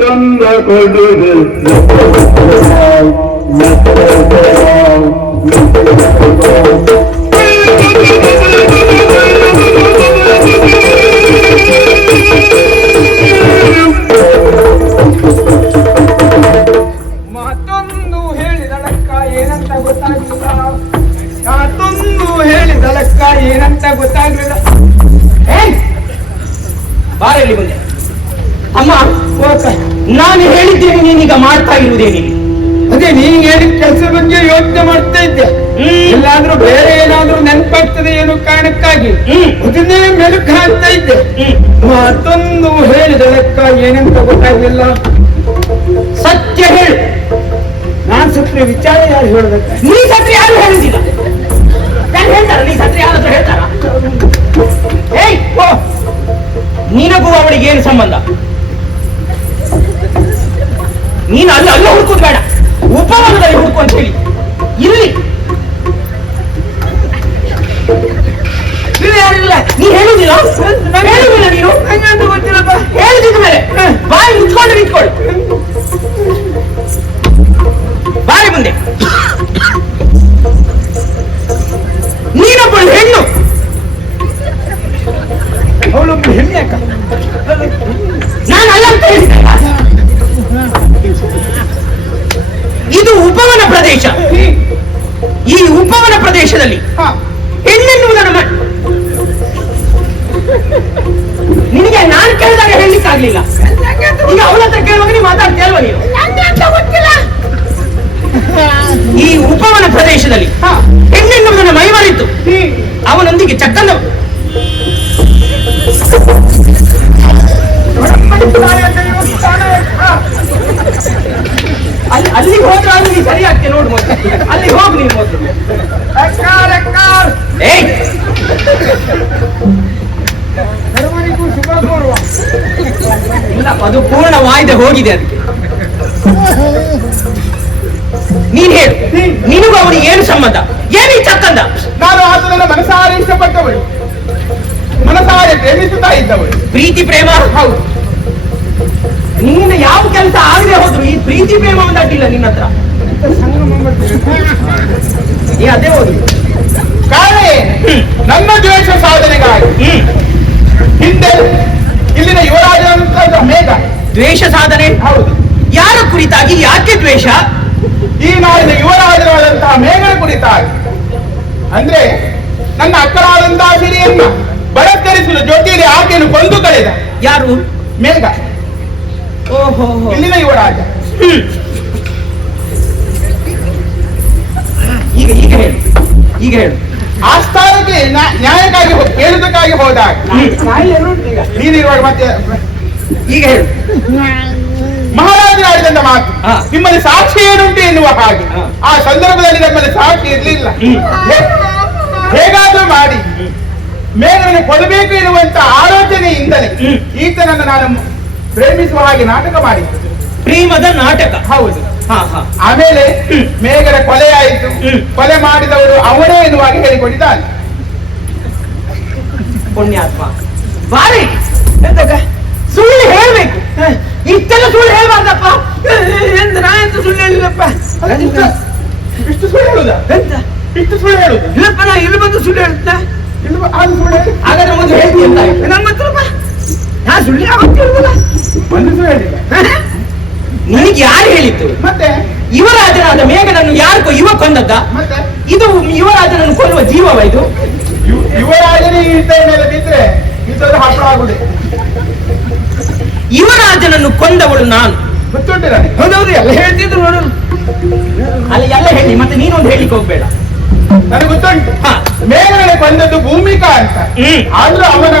ಮತ್ತೊಂದ ಕೊಡುಗೆ ಮಾತೊಂದು ಹೇಳಿದಳಕ್ಕ ಏನಂತ ಗೊತ್ತಾಗ್ಲಿಲ್ಲ. ಮಾತೊಂದು ಹೇಳಿದಳಕ್ಕ ಏನಂತ ಗೊತ್ತಾಗ್ಲಿಲ್ಲ. ಬಾರಲ್ಲಿ ಬಂದೆ ಅಮ್ಮ. ನಾನು ಹೇಳಿದ್ದೇನೆ, ನೀನೀಗ ಮಾಡ್ತಾ ಇರುವುದೇನಿದೆ? ಅದೇ ನೀನ್ ಹೇಳಿದ ಕೆಲಸ ಬಗ್ಗೆ ಯೋಚನೆ ಮಾಡ್ತಾ ಇದ್ದೆ. ಎಲ್ಲಾದ್ರೂ ಬೇರೆ ಏನಾದ್ರೂ ನೆನಪಾಗ್ತದೆ ಏನೋ ಕಾರಣಕ್ಕಾಗಿ ಅದನ್ನೇ ಮೆಲುಕು ಹಾಕ್ತಾ ಇದ್ದೆ. ಮಾತೊಂದು ಹೇಳಿದಳಕ್ಕ ಏನಂತ ಗೊತ್ತಾಗ್ಲಿಲ್ಲ. ಸತ್ಯ ಹೇಳು. ನಾನ್ ಸತ್ರೆ ವಿಚಾರ ಯಾರು ಹೇಳ್ಬೇಕ? ನೀ ಸತ್ಯ ಯಾರು ಹೇಳುದಿಲ್ಲ. ಯಾರು ಹೇಳ್ತಾರ? ನೀ ಸತ್ಯ ಯಾರಾದ್ರೂ ಹೇಳ್ತಾರ? ನಿನಗೂ ಅವಳಿಗೆ ಏನು ಸಂಬಂಧ? ನೀನು ಅಲ್ಲ ಹುಡುಕೋದು ಬೇಡ, ಉಪವನದಲ್ಲಿ ಹುಡುಕು ಅಂತ ಹೇಳಿ. ಇಲ್ಲಿ ಯಾರಿಲ್ಲ. ನೀ ಹೇಳುದಿಲ್ಲ, ಹೇಳುದಿಲ್ಲ. ನೀನು ನಂಗಂತೂ ಗೊತ್ತಿಲ್ಲಪ್ಪ. ಹೇಳುದಿದ್ದ ಮೇಲೆ ಬಾಯಿ ಮುಚ್ಕೊಂಡು ನಿಂತ್ಕೊಳ್ಳು. ಬಾರಿ ಮುಂದೆ. ನೀನೊಬ್ಬಳು ಹೆಣ್ಣು. ಅವಳೊಬ್ಬ ಹೆಣ್ಣೆ ಅಕ್ಕ. ನಾನು ಅಲ್ಲ ಅಂತ ಹೇಳಿದ್ದೆ. ಇದು ಉಪವನ ಪ್ರದೇಶ. ಈ ಉಪವನ ಪ್ರದೇಶದಲ್ಲಿ ಹೆಣ್ಣೆನ್ನುವುದನ್ನು ನಿನಗೆ ನಾನು ಕೇಳಿದಾಗ ಹೇಳಲಿಕ್ಕಾಗ್ಲಿಲ್ಲ. ಈಗ ಅವಳ ಹತ್ರ ಕೇಳುವಾಗ ನೀವು ಮಾತಾಡ್ತೀಯ ಅಲ್ವಾ? ನೀವು ಈ ಉಪವನ ಪ್ರದೇಶದಲ್ಲಿ ಹೆಣ್ಣೆನ್ನುವುದನ್ನು ಮೈಮರೆತು ಅವನೊಂದಿಗೆ ಚಕ್ಕಂದ ಅಲ್ಲಿಗೆ ಹೋದ್ರೆ ಅಲ್ಲಿ ನೀ ಸರಿ ಆಗ್ತೇ ನೋಡು. ಮೊದಲು ಅಲ್ಲಿ ಹೋಗು ನೀನು ಮೊದಲು. ಶುಭ ಕೋರುವ. ಇಲ್ಲ, ಅದು ಪೂರ್ಣ ವಾಯ್ದೆ ಹೋಗಿದೆ. ಅದಕ್ಕೆ ನೀನ್ ಹೇಳು, ನಿನಗೂ ಅವನಿಗೆ ಏನು ಸಂಬಂಧ? ಏನಿ ಚಕ್ಕಂದ? ನಾನು ಆತನನ್ನ ಮನಸಾರೆ ಇಷ್ಟಪಟ್ಟವಳು, ಮನಸಾರೆ ಪ್ರೇಮಿಸುತ್ತಾ ಇದ್ದವಳು. ಪ್ರೀತಿ ಪ್ರೇಮ? ಹೌದು. ನೀನು ಯಾವ ಕೆಲಸ ಆಗದೆ ಹೋದ್ರು ಈ ಪ್ರೀತಿ ಪ್ರೇಮ ಒಂದು ಅಡ್ಡಿಲ್ಲ ನಿನ್ನ ಹತ್ರ. ನೀ ಅದೇ ಹೋದ್ರು ಕಾರಣ ನನ್ನ ದ್ವೇಷ ಸಾಧನೆಗಾಗಿ ಹಿಂದೆ ಇಲ್ಲಿನ ಯುವರಾಜ ಮೇಘ. ದ್ವೇಷ ಸಾಧನೆ? ಹೌದು. ಯಾರ ಕುರಿತಾಗಿ? ಯಾಕೆ ದ್ವೇಷ? ಈ ನಾಡಿನ ಯುವರಾಜರಾದಂತಹ ಮೇಘನ ಕುರಿತಾಗಿ. ಅಂದ್ರೆ ನನ್ನ ಅಕ್ಕರಾದಂತಹ ಸಿರಿಯನ್ನ ಬಲತ್ಕರಿಸಲು ಜೊತೆಯಲ್ಲಿ ಆಕೆಯನ್ನು ಕೊಂದು ಕಳೆದ. ಯಾರು? ಮೇಘ, ಓಹೋ, ಇಲ್ಲಿನ ಯುವರಾಜ. ಈಗ ಹೇಳು, ಈಗ ಹೇಳು. ಆಸ್ಥಾನಕ್ಕೆ ನ್ಯಾಯಕ್ಕಾಗಿ ಕೇಳುವುದಕ್ಕಾಗಿ ಹೋದಾಗ ನೀನಿರುವಾಗ ಮತ್ತೆ ಈಗ ಹೇಳು. ಮಹಾರಾಜರು ಆಡಿದಂತ ಮಾತು, ನಿಮ್ಮಲ್ಲಿ ಸಾಕ್ಷಿ ಏನುಂಟು ಎನ್ನುವ ಹಾಗೆ. ಆ ಸಂದರ್ಭದಲ್ಲಿ ನಮ್ಮಲ್ಲಿ ಸಾಕ್ಷಿ ಇರಲಿಲ್ಲ. ಹೇಗಾದ್ರೂ ಮಾಡಿ ಮೇಘನನ್ನು ಕೊಡಬೇಕು ಎನ್ನುವಂತ ಆಲೋಚನೆಯಿಂದಲೇ ಈತನನ್ನು ನಾನು ಪ್ರೇಮಿಸುವ ಹಾಗೆ ನಾಟಕ ಮಾಡಿದ್ದೆ. ಪ್ರೇಮದ ನಾಟಕ? ಹೌದು. ಆಮೇಲೆ ಮೇಘನ ಕೊಲೆ ಆಯಿತು. ಕೊಲೆ ಮಾಡಿದವರು ಅವನೇ ಎನ್ನುವಾಗ ಹೇಳಿಕೊಂಡಿದ್ದಾನೆ. ಪುಣ್ಯಾತ್ಮ. ಬಾರಿ ಸುಳ್ಳು ಹೇಳ್ಬೇಕು. ಇಷ್ಟೆಲ್ಲ ಸುಳ್ಳು ಹೇಳ್ಬಾರ್ದಪ್ಪ. ನಾ ಎಂತ ಸುಳ್ಳು ಹೇಳಿಲ್ಲಪ್ಪ. ಇಷ್ಟು ಸುಳ್ಳು ಹೇಳುದ? ಎಂತ ಇಷ್ಟು ಸುಳ್ಳು ಹೇಳುದು? ಇಲ್ಲಪ್ಪ, ನಾ ಇಲ್ಲಿ ಬಂದು ಸುಳ್ಳು ಹೇಳುತ್ತಾ? ಹಾಗಾದ್ರೆ ಒಂದು ಹೇಳ್ತಿ ಅಂತ ನಮ್ಮ ಹತ್ರಪ್ಪ. ನಾ ಸುಳ್ಳು ಯಾವತ್ತು ಹೇಳುದಿಲ್ಲ. ಒಂದು ಸುಳ್ಳು ಹೇಳಿಲ್ಲ. ನಿನಗೆ ಯಾರು ಹೇಳಿದ್ದು? ಮತ್ತೆ ಯುವರಾಜನಾದ ಮೇಘನನ್ನು ಯಾರು ಇವ ಕೊಂದದ್ದ? ಮತ್ತೆ ಇದು ಯುವರಾಜನನ್ನು ಕೊಲ್ಲುವ ಜೀವವ ಇದು? ಯುವರಾಜನೇ ಈತ ಮೇಲೆ ಬಿದ್ರೆ ಇದೊಂದು ಹಪ್ಪಳ ಆಗುದೆ. ಯುವರಾಜನನ್ನು ಕೊಂದವಳು ನಾನು. ಗೊತ್ತುಂಟಿರ? ಹೌದೌದು, ಎಲ್ಲ ಹೇಳ್ತಿದ್ರು ನೋಡು. ಅಲ್ಲ, ಎಲ್ಲ ಹೇಳಿ. ಮತ್ತೆ ನೀನೊಂದು ಹೇಳಿಕ್ಕೆ ಹೋಗ್ಬೇಡ. ನನಗೆ ಗೊತ್ತುಂಟು. ಮೇಘನೆ ಕೊಂದದ್ದು ಭೂಮಿಕಾ ಅಂತ. ಆದ್ರೂ ಅವನ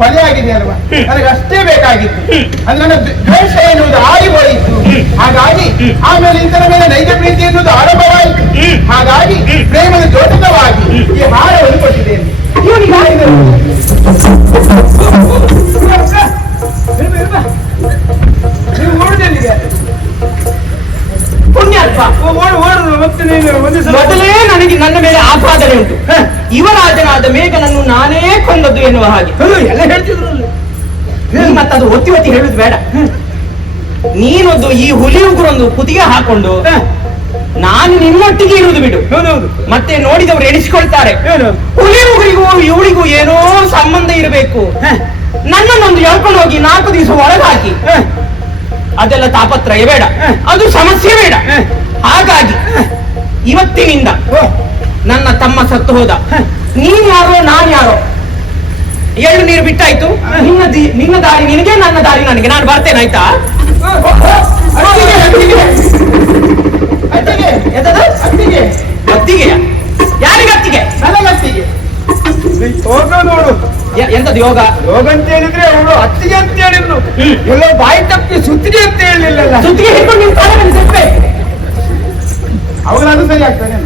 ಕೊಲೆಯಾಗಿದೆ ಅಲ್ವಾ, ನನಗೆ ಅಷ್ಟೇ ಬೇಕಾಗಿತ್ತು. ಅದು ನನ್ನ ದ್ವೇಷ ಎನ್ನುವುದು ಆಡಿ ಹೋಯಿತು. ಹಾಗಾಗಿ ಆಮೇಲೆ ಇಂಥರ ಮೇಲೆ ನೈಜ ಪ್ರೀತಿ ಎನ್ನುವುದು ಆರಂಭವಾಯಿತು. ಹಾಗಾಗಿ ಪ್ರೇಮದ ಜೋಟಕವಾಗಿ ಈ ಹಾರವನ್ನು ಕೊಟ್ಟಿದ್ದೇನೆ. ನೀವು ಓಡುದಲ್ಲಿದೆ ಪುಣ್ಯಾತ್ಮ. ಮೊದಲೇ ನನಗೆ ನನ್ನ ಮೇಲೆ ಆಪಾದನೆ ಉಂಟು. ಯುವರಾಜನಾದ ಮೇಘನನ್ನು ನಾನೇ ಕೊಂದದ್ದು ಎನ್ನುವ ಹಾಗೆ ಎಲ್ಲ ಹೇಳ್ತಿದ್ರು. ಮತ್ತದು ಒತ್ತಿ ಒತ್ತಿ ಹೇಳುದು ಬೇಡ. ನೀನೊಂದು ಈ ಹುಲಿ ಉಗುರೊಂದು ಕುದಿಗೆ ಹಾಕೊಂಡು ನಾನು ನಿನ್ನೊಟ್ಟಿಗೆ ಇರುವುದು ಬಿಡು. ಮತ್ತೆ ನೋಡಿದವರು ಎಣಿಸಿಕೊಳ್ತಾರೆ ಹುಲಿ ಉಗುರಿಗೂ ಇವಳಿಗೂ ಏನೋ ಸಂಬಂಧ ಇರಬೇಕು, ನನ್ನನ್ನೊಂದು ಎಳ್ಕೊಂಡು ಹೋಗಿ 4 ದಿವಸ ಒಳಗೆ ಹಾಕಿ, ಅದೆಲ್ಲ ತಾಪತ್ರಯ ಬೇಡ, ಅದು ಸಮಸ್ಯೆ ಬೇಡ. ಹಾಗಾಗಿ ಇವತ್ತಿನಿಂದ ನನ್ನ ತಮ್ಮ ಸತ್ತು ಹೋದ, ನೀನ್ ಯಾರೋ ನಾನ್ ಯಾರೋ, ಎಳ್ಳು ನೀರು ಬಿಟ್ಟಾಯ್ತು. ನಿನ್ನ ದಾರಿ ನಿನಗೆ, ನನ್ನ ದಾರಿ ನನಗೆ. ನಾನು ಬರ್ತೇನೆ, ಆಯ್ತಾ? ಅತ್ತಿಗೆ? ಯಾರಿಗೆ ಅತ್ತಿಗೆ? ನನಗತ್ತಿಗೆ. ಹೋಗ ನೋಡು ಎಂತದ್ದು ಯೋಗ? ಯೋಗ ಅಂತ ಹೇಳಿದ್ರೆ ಅವಳು ಅತ್ತಿಗೆ ಅಂತ ಹೇಳಿದ್ರು, ಎಲ್ಲೋ ಬಾಯಿ ತಪ್ಪಿ ಸುತ್ತಿಗೆ ಅಂತ ಹೇಳಿಲ್ಲ. ಸುತ್ತಿಗೆ ಹಿಡ್ಕೊಂಡು ನಿನ್ ತಲೆ ಮೇಲೆ ಸುತ್ತೆ, ಅವನು ಸರಿ ಆಗ್ತಾನೆ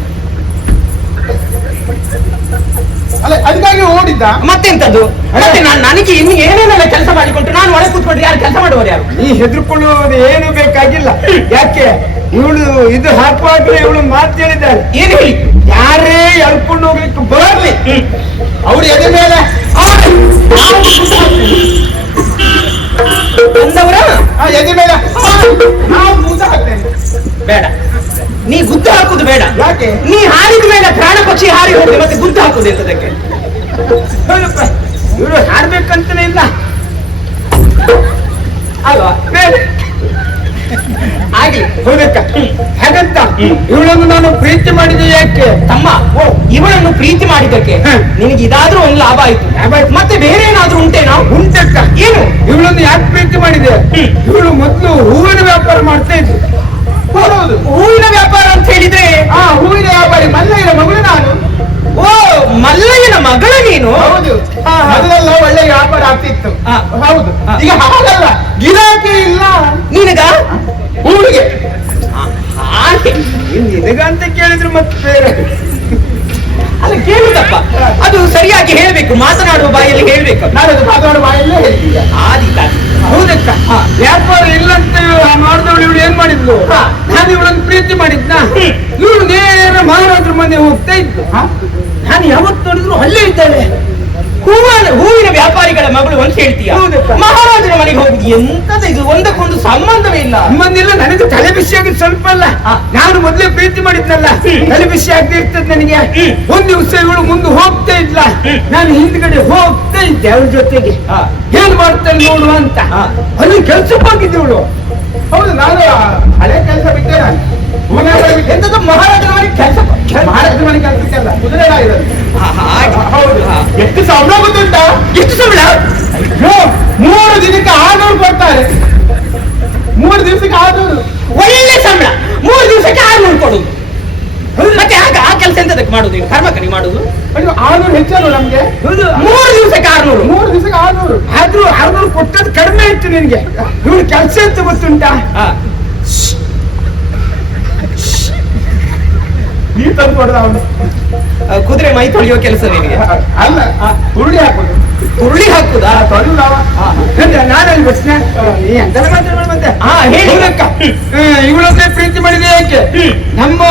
ಅಲ್ಲ, ಅದಕ್ಕಾಗಿ ಓಡಿದ್ದ. ಮತ್ತೆಂತದ್ದು? ಮತ್ತೆ ನನಗೆ ಇನ್ನು ಏನೇನೆಲ್ಲ ಕೆಲಸ ಮಾಡಿಕೊಂಡು ನಾನು ಒಳಗೆ ಕೂತ್ಕೊಂಡ್ರೆ ಯಾರು ಕೆಲಸ ಮಾಡುವರು? ಯಾರು? ನೀ ಹೆದರ್ಕೊಳ್ಳುವುದು ಏನು ಬೇಕಾಗಿಲ್ಲ. ಯಾಕೆ ಇವಳು ಇದು ಹಾಕುವಾಗಲೇ ಇವಳು ಮಾತು ಹೇಳಿದ್ದಾರೆ. ಏನು ಹೇಳಿ? ಯಾರೇ ಎಳ್ಕೊಂಡು ಹೋಗ್ಲಿಕ್ಕೆ ಬರಲಿ ಅವ್ರು ಎದೆ ಮೇಲೆ ಅಂದವರ ಎದೆ ಮೇಲೆ ನಾವು ಮುದ್ದ ಹಾಕ್ತೇನೆ. ಬೇಡ, ನೀ ಗುದ್ದು ಹಾಕುದು ಬೇಡ. ಯಾಕೆ? ನೀ ಹಾರಿದ ಮೇಲೆ ಪ್ರಾಣ ಪಕ್ಷಿ ಹಾರಿ ಹೋಗಿ ಮತ್ತೆ ಗುದ್ದು ಹಾಕುದು ಎಂತದಕ್ಕೆ? ಇವರು ಹಾಡ್ಬೇಕಂತಲೇ ಇಲ್ಲ ಅಲ್ವಾ? ಆಗ್ಲಿ, ಹೌದಕ್ಕ. ಹಾಗಂತ ಇವಳನ್ನು ನಾನು ಪ್ರೀತಿ ಮಾಡಿದೆ ಯಾಕೆ ತಮ್ಮ? ಇವಳನ್ನು ಪ್ರೀತಿ ಮಾಡಿದ್ದಕ್ಕೆ ನಿನಗೆ ಇದಾದ್ರೂ ಒಂದು ಲಾಭ ಆಯ್ತು. ಮತ್ತೆ ಬೇರೆ ಏನಾದ್ರೂ ಉಂಟೇನೋ? ಉಂಟಕ್ಕ. ಏನು? ಇವಳನ್ನು ಯಾಕೆ ಪ್ರೀತಿ ಮಾಡಿದೆ? ಇವಳು ಮೊದಲು ಹೂವಿನ ವ್ಯಾಪಾರ ಮಾಡ್ತಾ ಇದ್ರು. ಹೂವಿನ ವ್ಯಾಪಾರ ಅಂತ ಹೇಳಿದ್ರೆ ಹೂವಿನ ವ್ಯಾಪಾರಿ ಮಲ್ಲಯ್ಯನ ಮಗಳು ನಾನು. ಓ, ಮಲ್ಲಯ್ಯನ ಮಗಳ ನೀನು? ಹೌದು. ಮೊದಲೆಲ್ಲ ಒಳ್ಳೆ ವ್ಯಾಪಾರ ಆಗ್ತಿತ್ತು. ಹೌದು. ಈಗ ಹಾಗಲ್ಲ, ಗಿರಾಕಿ ಇಲ್ಲ. ನಿನಗ ಹೂವಿಗೆ ಹಾಗೆ ನಿನಗಂತ ಕೇಳಿದ್ರು ಮತ್ತೆ ಬೇರೆ ಅಲ್ಲ, ಕೇಳುದಪ್ಪ, ಅದು ಸರಿಯಾಗಿ ಹೇಳ್ಬೇಕು, ಮಾತನಾಡುವ ಬಾಯಲ್ಲಿ ಹೇಳ್ಬೇಕು. ನಾನು ಅದು ಮಾತನಾಡುವ ಬಾಯಲ್ಲೇ ಹೇಳ್ತೀಯ. ಆದೀತ. ಹೌದಕ್ಕ. ವ್ಯಾಪಾರ ಇಲ್ಲಂತ ಮಾಡಿದವಳು ಇವಳು ಏನ್ ಮಾಡಿದ್ಲು? ನಾನು ಇವಳನ್ನು ಪ್ರೀತಿ ಮಾಡಿದ್ನ. ಇವಳು ನೇರ ಮಹಾರಾಜರ ಮನೆ ಹೋಗ್ತಾ ಇದ್ದು. ನಾನು ಯಾವತ್ತು ನೋಡಿದ್ರು ಅಲ್ಲೇ ಇದ್ದಾಳೆ. ಹೂವಿನ ವ್ಯಾಪಾರಿಗಳ ಮಗಳು ಅಂತ ಹೇಳ್ತೀಯ? ಮಹಾರಾಜರ ಮನೆಗೆ ಹೋಗುದು ಎಂತದ ಇದು? ಒಂದಕ್ಕೊಂದು ಸಂಬಂಧವೇ ಇಲ್ಲ. ಸಂಬಂಧ ಇಲ್ಲ. ನನಗೆ ತಲೆ ಬಿಸಿ ಆಗಿದ್ ಸ್ವಲ್ಪ ಅಲ್ಲ. ನಾನು ಮೊದ್ಲೇ ಪ್ರೀತಿ ಮಾಡಿದ್ನಲ್ಲ, ತಲೆ ಬಿಸಿ ಆಗದೆ ಇರ್ತದೆ ನನಗೆ. ಒಂದ್ ದಿವಸ ಇವಳು ಮುಂದೆ ಹೋಗ್ತಾ ಇದ್ಲ, ನಾನು ಹಿಂದ್ಗಡೆ ಹೋಗ್ತಾ ಇದ್ದೆ ಅವ್ರ ಜೊತೆಗೆ. ಏನ್ ಮಾಡ್ತಾಳೆ ನೋಡು ಅಂತ ಅಲ್ಲಿ ಕೆಲ್ಸಕ್ಕೆ ಹೋಗಿದ್ದೆ ಇವಳು. ಹೌದು, ನಾನು ಹಳೆ ಕೆಲಸ ಬಿಟ್ಟೆ. ಎಂತದ್ದು ಮಹಾರಾಜರ ಮನೆಗೆ ಕೆಲಸ? ಮಹಾರಾಜರ ಮನೆ ಕೆಲಸಕ್ಕೆಲ್ಲ ಕುದುರೆ ಇರೋದು. ಹೌದು. ಎಷ್ಟು ಸಂಬಳ ಗೊತ್ತುಂಟ? ಎಷ್ಟು ಸಂಬಳ? 3 ದಿನಕ್ಕೆ 600 ಕೊಡ್ತಾರೆ. 3 ದಿವಸಕ್ಕೆ 600. ಒಳ್ಳೆ ಸಂಬಳ. 3 ದಿವಸಕ್ಕೆ 600 ಕೊಡುದು. ಮತ್ತೆ ಆ ಕೆಲಸ ಎಂತದಕ್ಕೆ ಮಾಡುದು? ಕರ್ಮಕರಿ ಮಾಡುದು? 600 ಹೆಚ್ಚರು ನಮ್ಗೆ. 3 ದಿವಸಕ್ಕೆ 600. 3 ದಿವಸಕ್ಕೆ 600. ಆದ್ರೂ 600 ಕೊಟ್ಟದ್ದು ಕಡಿಮೆ ಇತ್ತು ನಿನ್ಗೆ. ಇವಳು ಕೆಲಸ ಅಂತ ಗೊತ್ತುಂಟಾ? ನೀ ತಂದು ಕೊಡದ ಅವನು ಕುದುರೆ ಮೈ ತೊಳೆಯುವ ಕೆಲಸ ನಿನಗೆ? ಅಲ್ಲ, ಹುರುಳಿ ಹಾಕೋದು. ಹುರುಳಿ ಹಾಕುದಾ? ತೊಳೆಯುದಾವ. ನಾನಲ್ಲಿ ಬಸ್ನ ನೀ ಎಂತೆಲ್ಲ ಮಾತಾಡ ಮತ್ತೆ. ಹೇಳಿ. ಇವಳನ್ನೇ ಪ್ರೀತಿ ಮಾಡಿದೆ ಯಾಕೆ? ನಮ್ಮ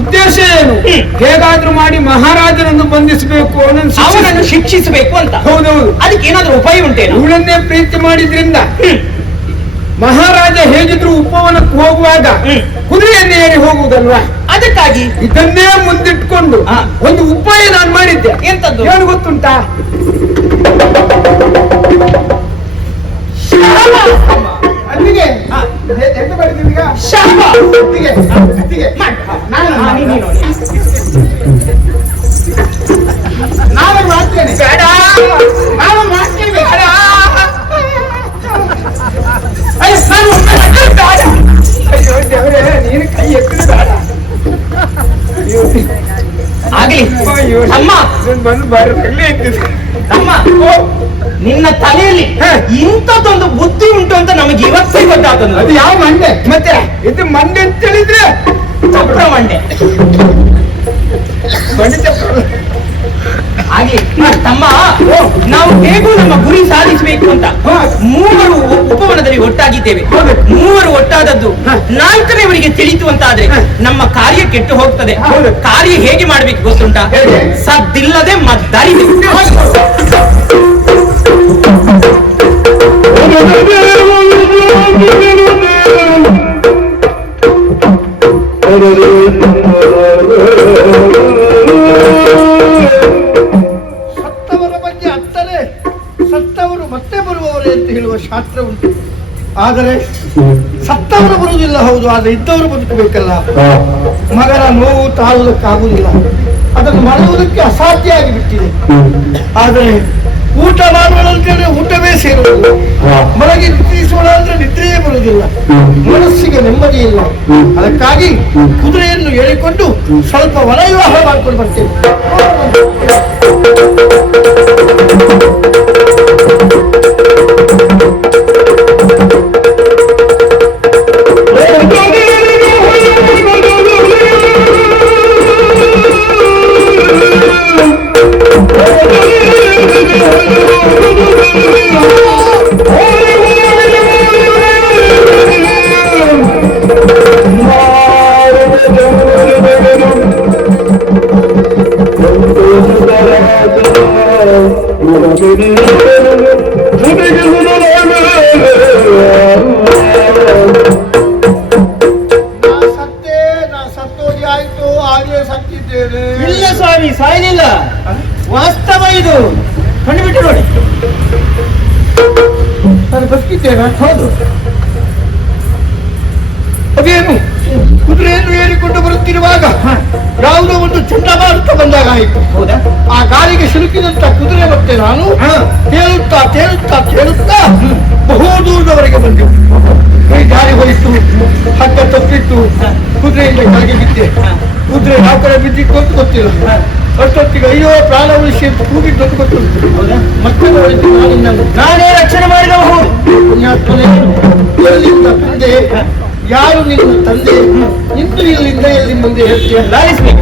ಉದ್ದೇಶ ಏನು? ಹೇಗಾದ್ರೂ ಮಾಡಿ ಮಹಾರಾಜನನ್ನು ಬಂಧಿಸಬೇಕು, ಅವನನ್ನು ಶಿಕ್ಷಿಸಬೇಕು ಅಂತ. ಹೌದೌದು. ಅದಕ್ಕೆ ಏನಾದ್ರೂ ಉಪಾಯ ಉಂಟೇನು? ಇವಳನ್ನೇ ಪ್ರೀತಿ ಮಾಡಿದ್ರಿಂದ ಮಹಾರಾಜ ಹೇಗಿದ್ರು ಉಪವನಕ್ಕೆ ಹೋಗುವಾಗ ಕುದುರೆಯನ್ನೇ ಏರಿ ಹೋಗುವುದಲ್ವಾ? ಅದಕ್ಕಾಗಿ ಇದನ್ನೇ ಮುಂದಿಟ್ಕೊಂಡು ಒಂದು ಉಪಾಯ ನಾನು ಮಾಡಿದ್ದೆ. ಎಂತದ್ದು? ಏನು ಗೊತ್ತುಂಟಾ? ಅಲ್ಲಿಗೆ ಎಂತ ಮಾಡಿದ್ದೀವಿ ಈಗ? ನಾನು ಮಾಡ್ತೇನೆ. ಬೇಡ, ನಾನು ಮಾಡ್ತೇನೆ. ಬೇಡ. ಅಯ್ಯೋ ದೇವರೇ, ನೀನು ಕೈ ಎತ್ತಿದ ಬೇಡ. ಆಗ್ಲಿ ಅಮ್ಮ. ಬಂದು ಬರಲೇ ಇದ್ದಿದ್ದು ತಮ್ಮ, ನಿನ್ನ ತಲೆಯಲ್ಲಿ ಇಂಥದ್ದೊಂದು ಬುದ್ಧಿ ಉಂಟು ಅಂತ ನಮಗೆ ಇವತ್ತೇ ಗೊತ್ತಾಗ್ತದೆ. ಅದು ಯಾವ ಮಂಡೆ? ಮತ್ತೆ ಇದು ಮಂಡೆ ಅಂತ ಹೇಳಿದ್ರೆ ಚಪ್ರ ಮಂಡೆ. ಮಂಡೆ ಚಪ್ರ. ಹಾಗೆ ತಮ್ಮ, ನಾವು ಹೇಗೂ ನಮ್ಮ ಗುರಿ ಸಾಧಿಸಬೇಕು ಅಂತ 3 ಉಪವನದಲ್ಲಿ ಒಟ್ಟಾಗಿದ್ದೇವೆ. 3 ಒಟ್ಟಾದದ್ದು 4ನೇವರಿಗೆ ತಿಳಿತು ಅಂತಾದ್ರೆ ನಮ್ಮ ಕಾರ್ಯ ಕೆಟ್ಟು ಹೋಗ್ತದೆ. ಕಾರ್ಯ ಹೇಗೆ ಮಾಡ್ಬೇಕು ಗೊತ್ತುಂಟಾ? ಸದ್ದಿಲ್ಲದೆ ಮದ್ದರಿದೆ. ಸತ್ತವರ ಬಗ್ಗೆ ಅತ್ತಲೇ ಸತ್ತವರು ಮತ್ತೆ ಬರುವವರೇ ಅಂತ ಹೇಳುವ ಶಾಸ್ತ್ರ ಉಂಟು. ಆದರೆ ಸತ್ತವರು ಬರುವುದಿಲ್ಲ, ಹೌದು, ಆದರೆ ಇದ್ದವರು ಬದುಕಬೇಕಲ್ಲ. ಮಗನ ನೋವು ತಾಳುವುದಕ್ಕಾಗುವುದಿಲ್ಲ, ಅದನ್ನು ಮರೆಯುವುದಕ್ಕೆ ಅಸಾಧ್ಯ ಆಗಿಬಿಟ್ಟಿದೆ. ಆದರೆ ಊಟ ಮಾಡೋಣ ಅಂತೇಳಿ ಊಟವೇ ಸೇರುವುದಿಲ್ಲ, ಮಲಗಿ ನಿದ್ರಿಸೋಣ ಅಂದ್ರೆ ನಿದ್ರೆಯೇ ಬರುವುದಿಲ್ಲ, ಮನಸ್ಸಿಗೆ ನೆಮ್ಮದಿ ಇಲ್ಲ. ಅದಕ್ಕಾಗಿ ಕುದುರೆಯನ್ನು ಎಳಿಕೊಂಡು ಸ್ವಲ್ಪ ವನವಿವಾಹ ಮಾಡ್ಕೊಂಡು ಬರ್ತೇನೆ. ಸತ್ತೋದಿ ಆಯ್ತು, ಆಗಲೇ ಸತ್ತಿದ್ದೇನೆ. ಇಲ್ಲ ಸ್ವಾಮಿ, ಸಾಯಲಿಲ್ಲ, ವಾಸ್ತವ ಇದು. ಕಂಡುಬಿಟ್ಟು ನೋಡಿ, ನಾನು ಬದುಕಿದ್ದೇನೆ. ಹೌದು. ಅದೇನು ಕುದುರೆಯನ್ನು ಏರಿಕೊಂಡು ಬರುತ್ತಿರುವಾಗ ಯಾವುದೋ ಒಂದು ಚಂಡಮಾರುತ ಬಂದಾಗ ಆಯಿತು. ಹೌದಾ? ಆ ಗಾಳಿಗೆ ಸಿಲುಕಿದಂತ ಕುದುರೆ ಮತ್ತೆ ನಾನು ತೇಲುತ್ತಾ ತೇಲುತ್ತಾ ತೇಲುತ್ತಾ ಬಹು ದೂರದವರೆಗೆ ಬಂದೆವು. ಕೈ ಗಾಳಿ ಹೋಯಿತು, ಹಗ್ಗ ತಪ್ಪಿತ್ತು, ಕುದುರೆಯಿಂದ ಕೆಳಗೆ ಬಿದ್ದೆ. ಕುದುರೆ ಯಾವ ಕಡೆ ಬಿದ್ದಿತ್ತು ಅಂತ ಗೊತ್ತಿಲ್ಲ. ಅಷ್ಟೊತ್ತಿಗೆ ಅಯ್ಯೋ ಪ್ರಾಣ ಉಳಿಸಿ ಅಂತ ಕೂಗಿದ್ದು ಅಂತ ಗೊತ್ತುಂಟು. ಮತ್ತೆ ನೋಡಿದ್ದು ನಾನೇ ರಕ್ಷಣೆ ಮಾಡಿದವ. ಪುಣ್ಯಾತ್ಮನೇ, ಎಲ್ಲಿಂದ ತಂದೆ, ಯಾರು ನಿನ್ನ ತಂದೆ, ನಿಂತು ಇಲ್ಲಿಂದ ಎಲ್ಲಿ ಮುಂದೆ ಹೇಳ್ತೀಯ? ಲಾಲಿಸ್ಬೇಕು.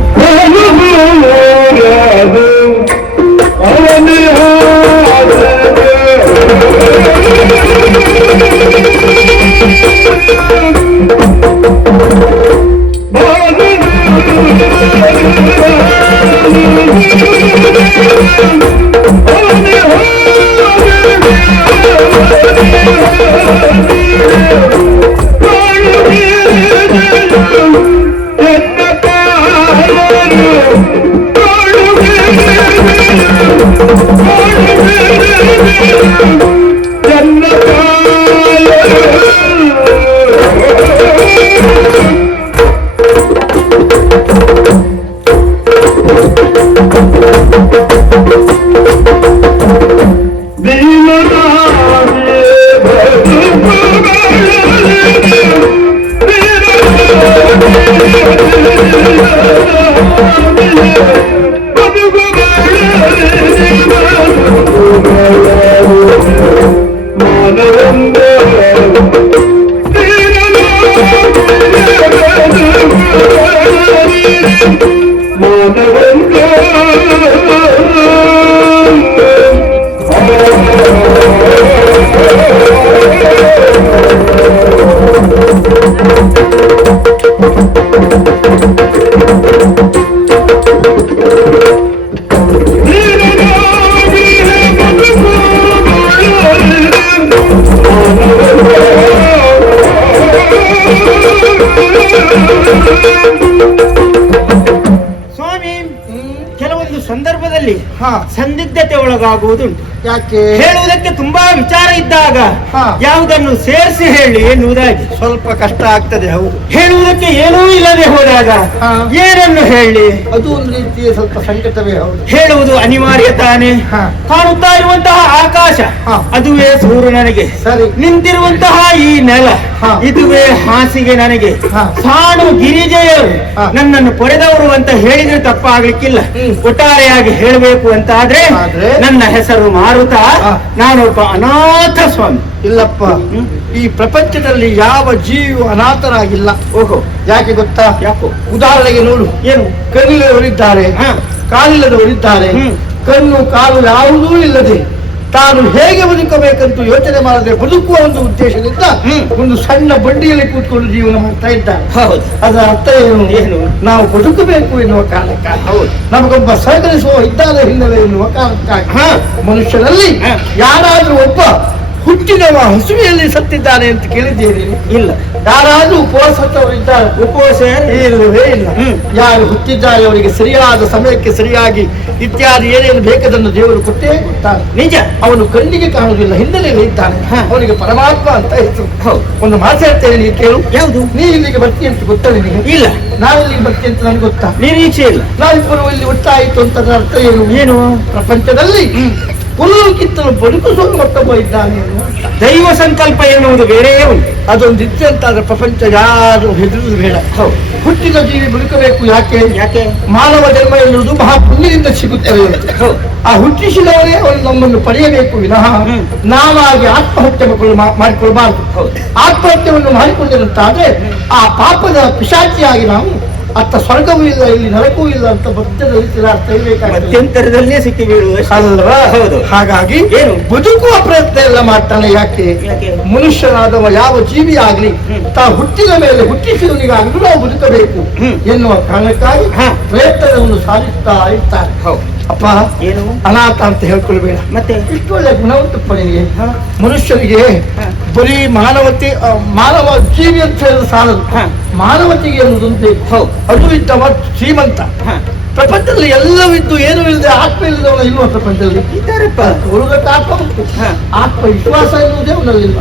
ಸ್ವಾಮಿ, ಕೆಲವೊಂದು ಸಂದರ್ಭದಲ್ಲಿ ಸಂದಿಗ್ಧತೆ ಒಳಗಾಗುವುದುಂಟು. ಯಾಕೆ? ಹೇಳುವುದಕ್ಕೆ ತುಂಬಾ ವಿಚಾರ ಇದ್ದಾಗ ಯಾವುದನ್ನು ಸೇರಿಸಿ ಹೇಳಿ ಎನ್ನುವುದಾಗಿ ಸ್ವಲ್ಪ ಕಷ್ಟ ಆಗ್ತದೆ. ಹೌದು, ಹೇಳುವುದಕ್ಕೆ ಏನೂ ಇಲ್ಲದೆ ಹೋದಾಗ ಏನನ್ನು ಹೇಳಿ? ಅದು ಒಂದು ರೀತಿಯ ಸ್ವಲ್ಪ ಸಂಕಟವೇ. ಹೌದು, ಹೇಳುವುದು ಅನಿವಾರ್ಯ ತಾನೆ. ಕಾಣುತ್ತಾ ಇರುವಂತಹ ಆಕಾಶ ಅದುವೇ ಸೂರ್ಯ ನನಗೆ, ಸರಿ. ನಿಂತಿರುವಂತಹ ಈ ನೆಲ ಇದುವೇ ಹಾಸಿಗೆ ನನಗೆ. ಸಾಣು ಗಿರಿಜೆಯರು ನನ್ನನ್ನು ಪಡೆದವರು ಅಂತ ಹೇಳಿದ್ರೆ ತಪ್ಪಾಗ್ಲಿಕ್ಕಿಲ್ಲ. ಒಟ್ಟಾರೆಯಾಗಿ ಹೇಳಬೇಕು ಅಂತ ಆದ್ರೆ ನನ್ನ ಹೆಸರು ಮಾರುತ, ನಾನೊಬ್ಬ ಅನಾಥ ಸ್ವಾಮಿ. ಇಲ್ಲಪ್ಪ, ಈ ಪ್ರಪಂಚದಲ್ಲಿ ಯಾವ ಜೀವಿಯು ಅನಾಥರಾಗಿಲ್ಲ. ಓಹೋ, ಯಾಕೆ ಗೊತ್ತಾ? ಯಾಕೋ? ಉದಾಹರಣೆಗೆ ನೋಡು, ಏನು? ಕಣ್ಣಿಲ್ಲದವರಿದ್ದಾರೆ, ಕಾಲಿಲ್ಲದವರಿದ್ದಾರೆ. ಕಣ್ಣು ಕಾಲು ಯಾವುದೂ ಇಲ್ಲದೆ ತಾನು ಹೇಗೆ ಬದುಕಬೇಕಂತ ಯೋಚನೆ ಮಾಡದೆ ಬದುಕುವ ಒಂದು ಉದ್ದೇಶದಿಂದ ಒಂದು ಸಣ್ಣ ಬಂಡಿಯಲ್ಲಿ ಕೂತ್ಕೊಂಡು ಜೀವನ ಮಾಡ್ತಾ ಇದ್ದಾರೆ. ಅದರ ಅರ್ಥ ಏನು? ನಾವು ಬದುಕಬೇಕು ಎನ್ನುವ ಕಾರಣಕ್ಕಾಗಿ, ನಮಗೊಬ್ಬ ಸಹಕರಿಸುವ ಇದ್ದಾದ ಹಿನ್ನೆಲೆ ಎನ್ನುವ ಕಾರಣಕ್ಕಾಗಿ ಮನುಷ್ಯರಲ್ಲಿ ಯಾರಾದ್ರೂ ಒಬ್ಬ ಹುಟ್ಟಿದವ ಹಸುವೆಯಲ್ಲಿ ಸತ್ತಿದ್ದಾನೆ ಅಂತ ಕೇಳಿದ್ದೀರಿ? ಇಲ್ಲ. ಯಾರಾದ್ರೂ ಉಪವಾಸ ಹೊತ್ತವರು ಇದ್ದಾರೆ? ಉಪವಾಸ ಇಲ್ಲವೇ ಇಲ್ಲ. ಯಾರು ಹುಟ್ಟಿದ್ದಾರೆ ಅವರಿಗೆ ಸರಿಯಾದ ಸಮಯಕ್ಕೆ ಸರಿಯಾಗಿ ಇತ್ಯಾದಿ ಏನೇನು ಬೇಕದನ್ನು ದೇವರು ಕೊಟ್ಟೇ ಕೊಡ್ತಾನೆ. ನಿಜ. ಅವನು ಕಣ್ಣಿಗೆ ಕಾಣುವುದಿಲ್ಲ, ಹಿನ್ನೆಲೆಯಲ್ಲಿ ಇದ್ದಾನೆ. ಅವನಿಗೆ ಪರಮಾತ್ಮ ಅಂತ ಹೆಸರು. ಒಂದು ಮಾತು ಹೇಳ್ತೇನೆ, ನೀವು ಕೇಳು. ಯಾವುದು? ನೀ ಇಲ್ಲಿಗೆ ಬರ್ತೀಯ ಅಂತ ಗೊತ್ತಾ ನಿನಗೆ? ಇಲ್ಲ. ನಾನು ಇಲ್ಲಿಗೆ ಬರ್ತೀನಿ ಅಂತ ನನಗೆ ಗೊತ್ತಾ? ನಿರೀಕ್ಷೆ ಇಲ್ಲ. ನಾವಿಬ್ಬರು ಇಲ್ಲಿ ಒಟ್ಟಾಯಿತು ಅಂತ ಅರ್ಥ ಏನು? ಏನು? ಪ್ರಪಂಚದಲ್ಲಿ ಹುಲ್ಲುಕ್ಕಿಂತಲೂ ಬದುಕಿಸೋದು ಮತ್ತೊಬ್ಬ ಇದ್ದಾನೆ. ದೈವ ಸಂಕಲ್ಪ ಎನ್ನುವುದು ಬೇರೆ ಉಂಟು. ಅದೊಂದು ಇತ್ತು ಅಂತಾದ್ರೆ ಪ್ರಪಂಚ ಯಾರು ಹೆದರುವುದು ಬೇಡ. ಹುಟ್ಟಿದ ಜೀವಿ ಬದುಕಬೇಕು. ಯಾಕೆ? ಯಾಕೆ? ಮಾನವ ಜನ್ಮ ಎನ್ನುವುದು ಮಹಾಪುಣ್ಯದಿಂದ ಸಿಗುತ್ತದೆ. ಆ ಹುಟ್ಟಿಸಿದವರೇ ಅವರು ನಮ್ಮನ್ನು ಪಡೆಯಬೇಕು ವಿನಃ ನಾವಾಗಿ ಆತ್ಮಹತ್ಯೆ ಮಾಡಿಕೊಳ್ಬಾರ್ದು. ಆತ್ಮಹತ್ಯೆಯನ್ನು ಮಾಡಿಕೊಂಡಿರುತ್ತಾದ್ರೆ ಆ ಪಾಪದ ಪಿಶಾಚಿಯಾಗಿ ನಾವು ಅತ್ತ ಸ್ವರ್ಗವೂ ಇಲ್ಲ, ಇಲ್ಲಿ ನರಕವೂ ಇಲ್ಲ ಅಂತ ಭಕ್ತರಲ್ಲಿ ಮಧ್ಯಂತರದಲ್ಲೇ ಸಿಕ್ಕಿ ಬೀಳುವ ಅಲ್ವಾ? ಹೌದು. ಹಾಗಾಗಿ ಏನು ಬದುಕುವ ಪ್ರಯತ್ನ ಎಲ್ಲ ಮಾಡ್ತಾನೆ. ಯಾಕೆ? ಮನುಷ್ಯನಾದವ ಯಾವ ಜೀವಿ ಆಗ್ಲಿ ತಾ ಹುಟ್ಟಿದ ಮೇಲೆ ಹುಟ್ಟಿಸಿದವನಿಗಾಗಲೂ ನಾವು ಬದುಕಬೇಕು ಎನ್ನುವ ಕಾರಣಕ್ಕಾಗಿ ಪ್ರಯತ್ನವನ್ನು ಸಾಧಿಸ್ತಾ ಇರ್ತಾರೆ. ಅಪ್ಪ, ಏನು ಅನಾಥ ಅಂತ ಹೇಳ್ಕೊಳ್ಬೇಡ. ಮತ್ತೆ ಇಷ್ಟು ಒಳ್ಳೆ ಗುಣವಂತಪ್ಪ ನಿನಗೆ. ಮನುಷ್ಯನಿಗೆ ಬರೀ ಮಾನವ ಜೀವಿ ಅಂತ ಹೇಳಿದ್ರೆ ಸಾಲದು. ಮಾನವತೆಗೆ ಅನ್ನೋದೊಂದು ಬೇಕು. ಅದು ಇದ್ದವ ಶ್ರೀಮಂತ. ಪ್ರಪಂಚದಲ್ಲಿ ಎಲ್ಲವಿದ್ದು ಏನೂ ಇಲ್ಲದೆ ಆತ್ಮ ಇಲ್ಲದವನ ಇಲ್ವ ಪ್ರಪಂಚದಲ್ಲಿ? ಇದ್ದಾರಪ್ಪ. ಆತ್ಮ ಉಂಟು. ಆತ್ಮ ವಿಶ್ವಾಸ ಎನ್ನುವುದೇ ಅವನಲ್ಲಿಲ್ಲ.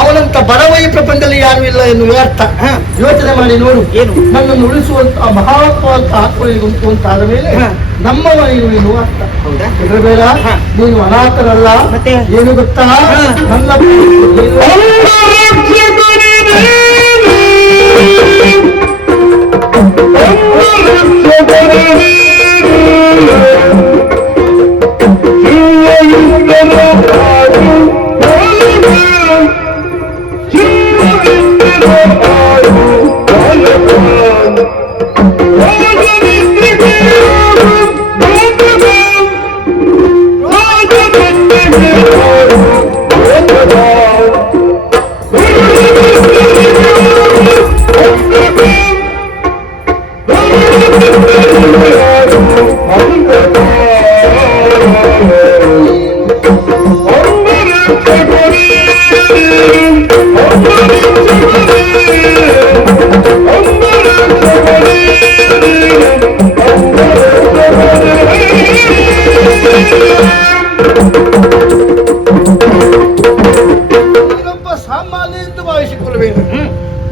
ಅವನಂತ ಬಡವ ಈ ಪ್ರಪಂಚದಲ್ಲಿ ಯಾರು ಇಲ್ಲ ಎನ್ನುವ ಅರ್ಥ. ಯೋಚನೆ ಮಾಡಿ ನೋಡು. ಏನು? ನನ್ನನ್ನು ಉಳಿಸುವಂತ ಮಹಾತ್ಮವಂತ ಆತ್ಮ ಉಂಟು ಅಂತ ಆದ ಮೇಲೆ ನಮ್ಮವ ನೀನು ಎನ್ನುವ ಅರ್ಥ. ಹೆದರಬೇಡ, ನೀನು ಅನಾಥರಲ್ಲ. ಮತ್ತೆ ಏನು ಗೊತ್ತಾ? ನನ್ನ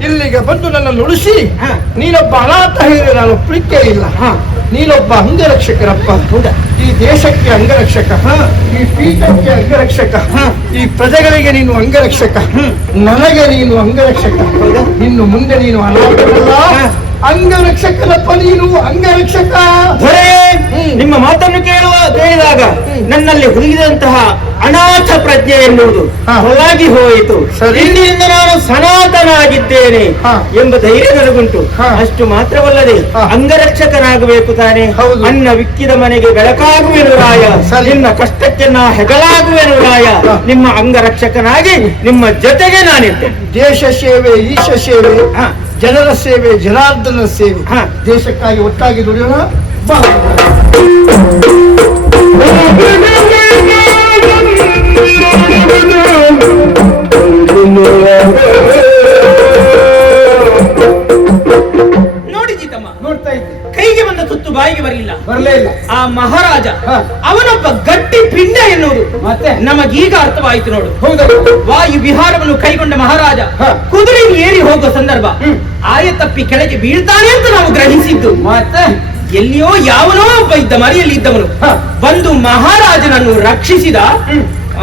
ಇಲ್ಲಿಗೆ ಬಂದು ನನ್ನನ್ನು ಉಳಿಸಿ ನೀನೊಬ್ಬ ಅನಾಥ ಹೇಳಿದ್ರೆ ನಾನು ಒಪ್ಪಲಿಕ್ಕೆ ಇಲ್ಲ. ನೀನೊಬ್ಬ ಅಂಗರಕ್ಷಕರಪ್ಪ. ಈ ದೇಶಕ್ಕೆ ಅಂಗರಕ್ಷಕ, ಈ ಪೀಠಕ್ಕೆ ಅಂಗರಕ್ಷಕ, ಈ ಪ್ರಜೆಗಳಿಗೆ ನೀನು ಅಂಗರಕ್ಷಕ, ನನಗೆ ನೀನು ಅಂಗರಕ್ಷಕ. ಇನ್ನು ಮುಂದೆ ನೀನು ಅನಾಥರಲ್ಲ, ಅಂಗರಕ್ಷಕನಪ್ಪ ನೀನು, ಅಂಗರಕ್ಷಕ. ನಿಮ್ಮ ಮಾತನ್ನು ಕೇಳಿದಾಗ ನನ್ನಲ್ಲಿ ಹುದುಗಿದಂತಹ ಅನಾಥ ಪ್ರಜ್ಞೆ ಎನ್ನುವುದು ಹೊರಗಿ ಹೋಯಿತು. ಇಂದಿನಿಂದ ನಾನು ಸನಾತನಾಗಿದ್ದೇನೆ ಎಂಬ ಧೈರ್ಯ ನನಗುಂಟು. ಅಷ್ಟು ಮಾತ್ರವಲ್ಲದೆ ಅಂಗರಕ್ಷಕನಾಗಬೇಕು ತಾನೆ. ಅನ್ನ ವಿಕ್ಕಿದ ಮನೆಗೆ ಬೆಳಕಾಗುವೆನು ರಾಯ, ನಿನ್ನ ಕಷ್ಟಕ್ಕೆ ನಾ ಹೆಗಲಾಗುವೆನು ರಾಯ. ನಿಮ್ಮ ಅಂಗರಕ್ಷಕನಾಗಿ ನಿಮ್ಮ ಜೊತೆಗೆ ನಾನಿರ್ತೇನೆ. ದೇಶ ಸೇವೆ, ಈಶ ಸೇವೆ, ಜನರ ಸೇವೆ, ಜನಾರ್ದನ ಸೇವೆ. ದೇಶಕ್ಕಾಗಿ ಒಟ್ಟಾಗಿ ದುಡಿಯೋಣ. ನೋಡಿದ್ದೀತಮ್ಮ, ನೋಡ್ತಾ ಇದ್ದೆ. ಕೈಗೆ ಬಂದ ತುತ್ತು ಬಾಯಿಗೆ ಬರಲಿಲ್ಲ. ಆ ಮಹಾರಾಜ ಅವನೊಬ್ಬ ಗಟ್ಟಿ ಪಿಂಡ ಎನ್ನುವುದು ಮತ್ತೆ ನಮಗೀಗ ಅರ್ಥವಾಯಿತು ನೋಡು. ವಾಯು ವಿಹಾರವನ್ನು ಕೈಗೊಂಡ ಮಹಾರಾಜ ಕುದುರೆ ಏರಿ ಹೋಗುವ ಸಂದರ್ಭ ಆಯ ತಪ್ಪಿ ಕೆಳಗೆ ಬೀಳ್ತಾನೆ ಅಂತ ನಾವು ಗ್ರಹಿಸಿದ್ದು. ಮತ್ತೆ ಎಲ್ಲಿಯೋ ಯಾವನೋ ಒಬ್ಬ ಇದ್ದ, ಮರೆಯಲ್ಲಿ ಇದ್ದವನು ಬಂದು ಮಹಾರಾಜನನ್ನು ರಕ್ಷಿಸಿದ.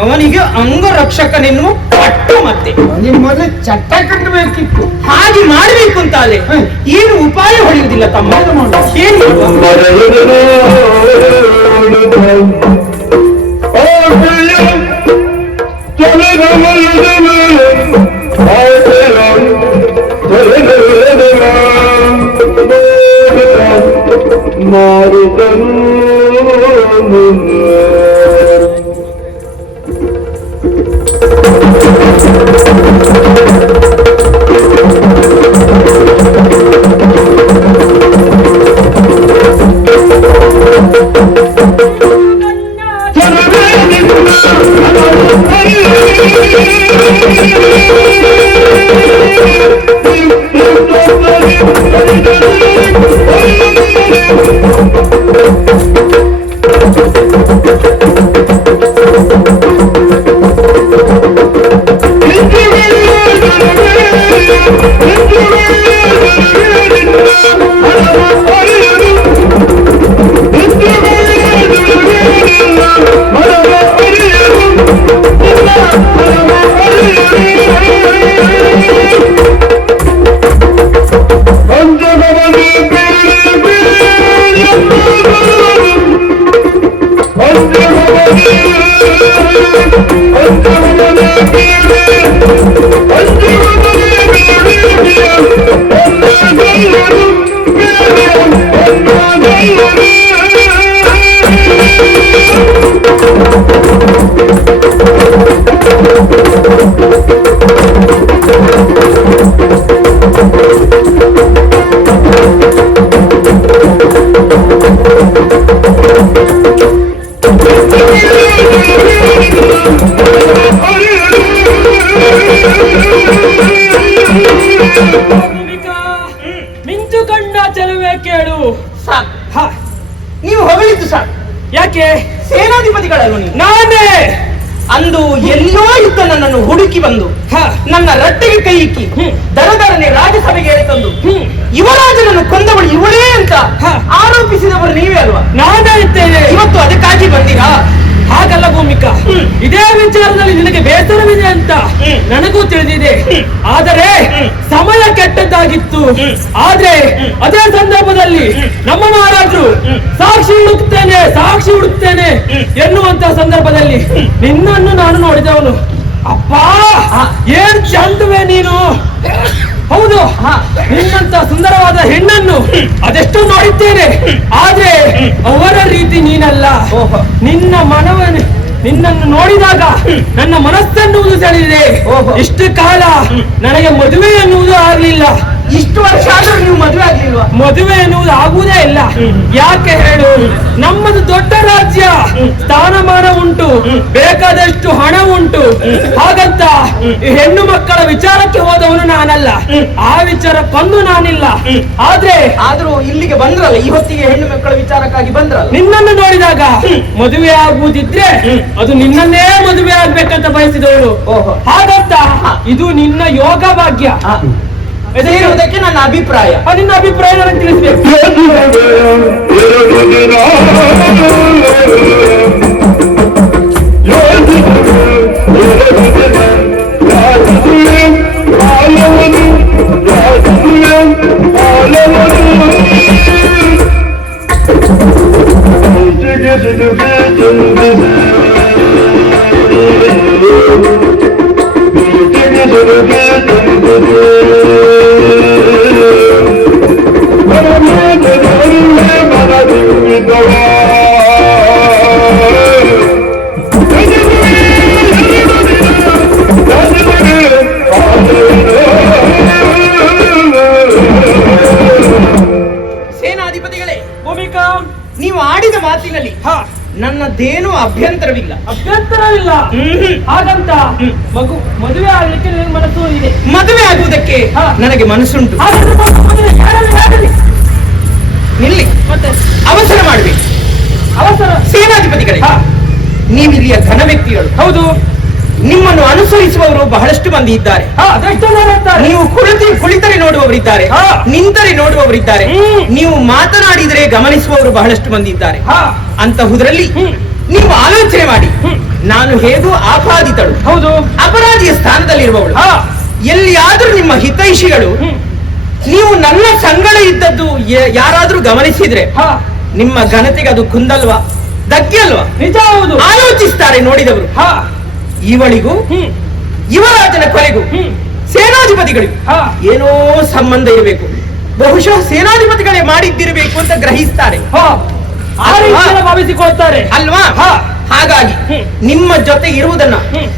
ಅವನಿಗೆ ಅಂಗರಕ್ಷಕನೆನ್ನುವ ಪಟ್ಟು. ಮತ್ತೆ ನಿಮ್ಮಲ್ಲಿ ಚಟ್ಟ ಕಟ್ಟಬೇಕಿತ್ತು. ಹಾಗೆ ಮಾಡಬೇಕು ಅಂತಾದ್ರೆ ಏನು ಉಪಾಯ ಹೊಳೆಯುವುದಿಲ್ಲ ತಮ್ಮ. ಏನು Hey! ಮಿಂಚು ಕಂಡ ಚೆಲುವೆ ಕೇಳು. ಸಾಕು, ಹ, ನೀವು ಹೊಗಳಿದ್ದು ಸಾಕು. ಯಾಕೆ? ಸೇನಾಧಿಪತಿಗಳಲ್ವ ನೀವು? ನಾನೇ ಅಂದು ಎಲ್ಲಿಯೋ ಇದ್ದ ನನ್ನನ್ನು ಹುಡುಕಿ ಬಂದು ಹ, ನನ್ನ ರಟ್ಟೆಗೆ ಕೈ ಇಕ್ಕಿ ದರದರನೆ ರಾಜಸಭೆಗೆ ಎಳೆತಂದು ಯುವರಾಜನನ್ನು ಕೊಂದವಳು ಇವಳೇ ಅಂತ ಹ. ಆರೋಪಿಸಿದವರು ನೀವೇ ಅಲ್ವಾ? ನಾನೇ ಇದ್ದೇನೆ. ಇವತ್ತು ಅದಕ್ಕಾಗಿ ಬಂದಿರಾ? ಹಾಗಲ್ಲ ಭೂಮಿಕಾ, ಇದೇ ವಿಚಾರದಲ್ಲಿ ನಿನಗೆ ಬೇಸರವಿದೆ ಅಂತ ನನಗೂ ತಿಳಿದಿದೆ. ಆದರೆ ಸಮಯ ಕೆಟ್ಟದ್ದಾಗಿತ್ತು. ಆದ್ರೆ ಅದೇ ಸಂದರ್ಭದಲ್ಲಿ ನಮ್ಮ ಮಹಾರಾಜರು ಸಾಕ್ಷಿ ಹುಡುಕ್ತೇನೆ ಎನ್ನುವಂತ ಸಂದರ್ಭದಲ್ಲಿ ನಿನ್ನನ್ನು ನಾನು ನೋಡಿದವನು. ಅಪ್ಪ, ಏನ್ ಚಂದವೇ ನೀನು! ಹೌದು, ನಿನ್ನಂತ ಸುಂದರವಾದ ಹೆಣ್ಣನ್ನು ಅದೆಷ್ಟೋ ನೋಡಿದ್ದೇನೆ. ಆದ್ರೆ ಅವರ ರೀತಿ ನೀನಲ್ಲ. ನಿನ್ನನ್ನು ನೋಡಿದಾಗ ನನ್ನ ಮನಸ್ಸೆನ್ನುವುದು ಸೆಳೆದಿದೆ. ಇಷ್ಟು ಕಾಲ ನನಗೆ ಮದುವೆ ಎನ್ನುವುದು ಆಗ್ಲಿಲ್ಲ. ಇಷ್ಟು ವರ್ಷ ಆದ್ರೂ ನೀವು ಮದುವೆ ಆಗ್ಲಿಲ್ವಾ? ಮದುವೆ ಎನ್ನುವುದು ಆಗುವುದೇ ಇಲ್ಲ. ಯಾಕೆ ಹೇಳು? ನಮ್ಮದು ದೊಡ್ಡ ರಾಜ್ಯ, ಸ್ಥಾನಮಾನ ಉಂಟು, ಬೇಕಾದಷ್ಟು ಹಣ ಉಂಟು. ಹಾಗಂತ ಈ ಹೆಣ್ಣು ಮಕ್ಕಳ ವಿಚಾರಕ್ಕೆ ಹೋದವನು ನಾನಲ್ಲ. ಆ ವಿಚಾರಕ್ಕೊಂದು ನಾನಿಲ್ಲ. ಆದ್ರೂ ಇಲ್ಲಿಗೆ ಬಂದ್ರಲ್ಲ, ಈ ಹೊತ್ತಿಗೆ ಹೆಣ್ಣು ಮಕ್ಕಳ ವಿಚಾರಕ್ಕಾಗಿ ಬಂದ್ರಲ್ಲ. ನಿನ್ನನ್ನು ನೋಡಿದಾಗ ಮದುವೆ ಆಗುವುದಿದ್ರೆ ಅದು ನಿನ್ನನ್ನೇ ಮದುವೆ ಆಗ್ಬೇಕಂತ ಬಯಸಿದವಳು. ಹಾಗಂತ ಇದು ನಿನ್ನ ಯೋಗ ಭಾಗ್ಯ. ಸೇರುವುದಕ್ಕೆ ನನ್ನ ಅಭಿಪ್ರಾಯ. ನಿನ್ನ ಅಭಿಪ್ರಾಯ ನನಗೆ ತಿಳಿಸ್ಬೇಕು. ಸೇನಾಧಿಪತಿಗಳೇ, ಭೂಮಿಕಾ, ನೀವು ಆಡಿದ ಮಾತಿನಲ್ಲಿ ನನ್ನದೇನೂ ಅಭ್ಯಂತರವಿಲ್ಲ. ಅಭ್ಯಂತರವಿಲ್ಲ. ಹಾಗಂತ ಮದುವೆ ಆಗ್ಲಿಕ್ಕೆ ನಿನ್ನ ಮನಸ್ಸು ಇದೆ. ಮದುವೆ ಆಗುವುದಕ್ಕೆ ನನಗೆ ಮನಸ್ಸುಂಟು. ನಿಲ್ಲಿ, ಮತ್ತೆ ಅವಸರ ಮಾಡ್ಬೇಕು. ಅವಸರ? ಸೇನಾಧಿಪತಿಗಳೇ, ನೀವಿಲ್ಲಿಯ ಘನ ವ್ಯಕ್ತಿಗಳು. ಹೌದು. ನಿಮ್ಮನ್ನು ಅನುಸರಿಸುವವರು ಬಹಳಷ್ಟು ಮಂದಿ ಇದ್ದಾರೆ. ನೀವು ಕುಳಿತರೆ ನೋಡುವವರಿದ್ದಾರೆ, ನಿಂತರೆ ನೋಡುವವರಿದ್ದಾರೆ, ನೀವು ಮಾತನಾಡಿದರೆ ಗಮನಿಸುವವರು ಬಹಳಷ್ಟು ಮಂದಿ ಇದ್ದಾರೆ. ಅಂತಹುದರಲ್ಲಿ ನೀವು ಆಲೋಚನೆ ಮಾಡಿ, ನಾನು ಹೇಗೂ ಆಪಾದಿತಳು, ಹೌದು, ಅಪರಾಧಿಯ ಸ್ಥಾನದಲ್ಲಿರುವವಳು. ಎಲ್ಲಿಯಾದ್ರೂ ನಿಮ್ಮ ಹಿತೈಷಿಗಳು ನೀವು ನನ್ನ ಸಂಗಡ ಇದ್ದದ್ದು ಯಾರಾದ್ರೂ ಗಮನಿಸಿದ್ರೆ ನಿಮ್ಮ ಘನತೆಗೆ ಅದು ಕುಂದಲ್ವಾ, ಧಕ್ಕೆ ಅಲ್ವಾ? ನಿಜ. ಹೌದು, ಆಲೋಚಿಸ್ತಾರೆ ನೋಡಿದವರು. ಇವಳಿಗೂ ಯುವರಾಜನ ಕೊಲೆಗೂ ಸೇನಾಧಿಪತಿಗಳಿಗೂ ಏನೋ ಸಂಬಂಧ ಇರಬೇಕು. ಬಹುಶಃ ಸೇನಾಧಿಪತಿಗಳೇ ಮಾಡಿದ್ದಿರಬೇಕು ಅಂತ ಗ್ರಹಿಸ್ತಾರೆ, ಭಾವಿಸಿಕೊಳ್ತಾರೆ ಅಲ್ವಾ? ಹಾಗಾಗಿ ನಿಮ್ಮ ಜೊತೆ ಇರುವುದನ್ನ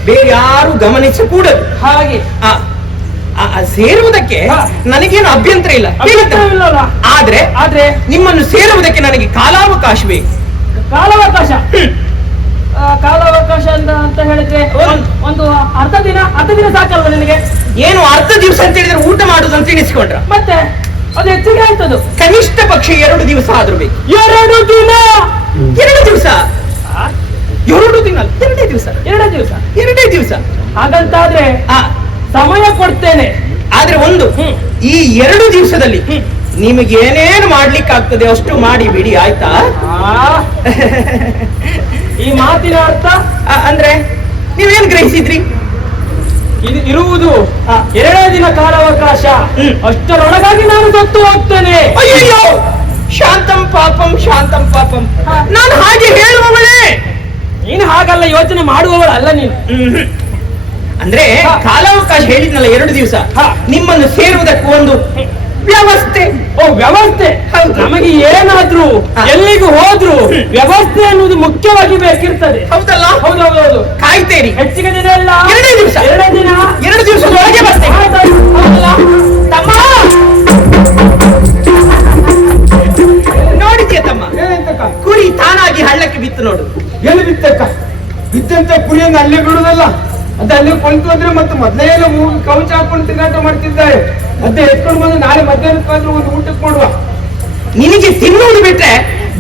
ಬೇರೆ ಯಾರು ಗಮನಿಸಕೂಡದು. ಹಾಗೆ ಸೇರುವುದಕ್ಕೆ ನನಗೇನು ಅಭ್ಯಂತರ ಇಲ್ಲ, ಆದ್ರೆ ನಿಮ್ಮನ್ನು ಸೇರುವುದಕ್ಕೆ ನನಗೆ ಕಾಲಾವಕಾಶ ಬೇಕು. ಕಾಲಾವಕಾಶ? ಕಾಲಾವಕಾಶ ಅಂತ ಹೇಳಿದ್ರೆ ಒಂದು ಅರ್ಧ ದಿನ ಸಾಕಲ್ವ ನಿನಗೆ? ಏನು ಅರ್ಧ ದಿವಸ ಅಂತ ಹೇಳಿದ್ರೆ ಊಟ ಮಾಡುದು ಅಂತ ಎಣಿಸ್ಕೊಂಡ್ರ? ಮತ್ತೆ ಅದು ಹೆಚ್ಚಿಗೆ ಆಯ್ತದು. ಕನಿಷ್ಠ ಪಕ್ಷ 2 ದಿವಸ ಆದ್ರೂ ಬೇಕು. 2 ದಿನ? 2 ದಿವಸ? 2 ದಿನ 2 ದಿವಸ. 2 ದಿವಸ ಹಾಗಂತಾದ್ರೆ ಸಮಯ ಕೊಡ್ತೇನೆ. ಆದ್ರೆ ಒಂದು, ಈ 2 ದಿವಸದಲ್ಲಿ ನಿಮಗೆ ಏನೇನು ಮಾಡ್ಲಿಕ್ಕಾಗ್ತದೆ ಅಷ್ಟು ಮಾಡಿ ಬಿಡಿ, ಆಯ್ತಾ? ಈ ಮಾತಿನ ಅರ್ಥ ಅಂದ್ರೆ ನೀವೇನ್ ಗ್ರಹಿಸಿದ್ರಿ? ಇದು ಇರುವುದು 2 ದಿನ ಕಾಲಾವಕಾಶ. ಅಷ್ಟರೊಳಗಾಗಿ ನಾನು ಸತ್ತು ಹೋಗ್ತೇನೆ. ಅಯ್ಯಯ್ಯೋ, ಶಾಂತಂ ಪಾಪಂ ಶಾಂತಂ ಪಾಪಂ. ನಾನು ಹಾಗೆ ಹೇಳುವವಳೇ. ನೀನು ಹಾಗಲ್ಲ ಯೋಚನೆ ಮಾಡುವವಳಲ್ಲ ನೀನು. ಅಂದ್ರೆ ಕಾಲಾವಕಾಶ ಹೇಳಿದ್ನಲ್ಲ 2 ದಿವಸ, ನಿಮ್ಮನ್ನು ಸೇರುವುದಕ್ಕೂ ಒಂದು ವ್ಯವಸ್ಥೆ. ವ್ಯವಸ್ಥೆ ನಮಗೆ ಏನಾದ್ರೂ ಎಲ್ಲಿಗೂ ಹೋದ್ರು ವ್ಯವಸ್ಥೆ ಅನ್ನುವುದು ಮುಖ್ಯವಾಗಿ ಬೇಕಿರ್ತದೆ. ಹೌದಲ್ಲ? ಹೌದೌದು. ಕಾಯ್ತೇರಿ. ಹೆಚ್ಚಿಗೆ ದಿನ ಇಲ್ಲ, 2 ದಿವಸ. 2 ದಿವಸದೊಳಗೆ ಬರ್ತೇನೆ. ತಮ್ಮ ನೋಡಿದ್ಯಾ ತಮ್ಮ? ಕುರಿ ತಾನಾಗಿ ಹಳ್ಳಕ್ಕೆ ಬಿತ್ತು ನೋಡು. ಎಲ್ಲಿ ಬಿತ್ತಕ್ಕ? ಬಿತ್ತಂತ ಕುರಿಯನ್ನು ಅಲ್ಲೇ ಬಿಡುದಲ್ಲ, ಅದು ಅಲ್ಲೇ ಕೊಂತು ಅಂದ್ರೆ ಮತ್ತೆ ಮೊದಲೇ ಎಲ್ಲ ಕವಚ ಹಾಕೊಂಡು ತಿನ್ನಾಟ ಮಾಡ್ತಿದ್ದಾರೆ. ಅದೇ ಎತ್ಕೊಂಡು ಬಂದು ನಾಳೆ ಮಧ್ಯಾಹ್ನಕ್ಕಾದ್ರೂ ಒಂದು ಊಟಕ್ಕೆ ಮಾಡುವ. ನಿನಗೆ ತಿನ್ನುವುದು ಬಿಟ್ರೆ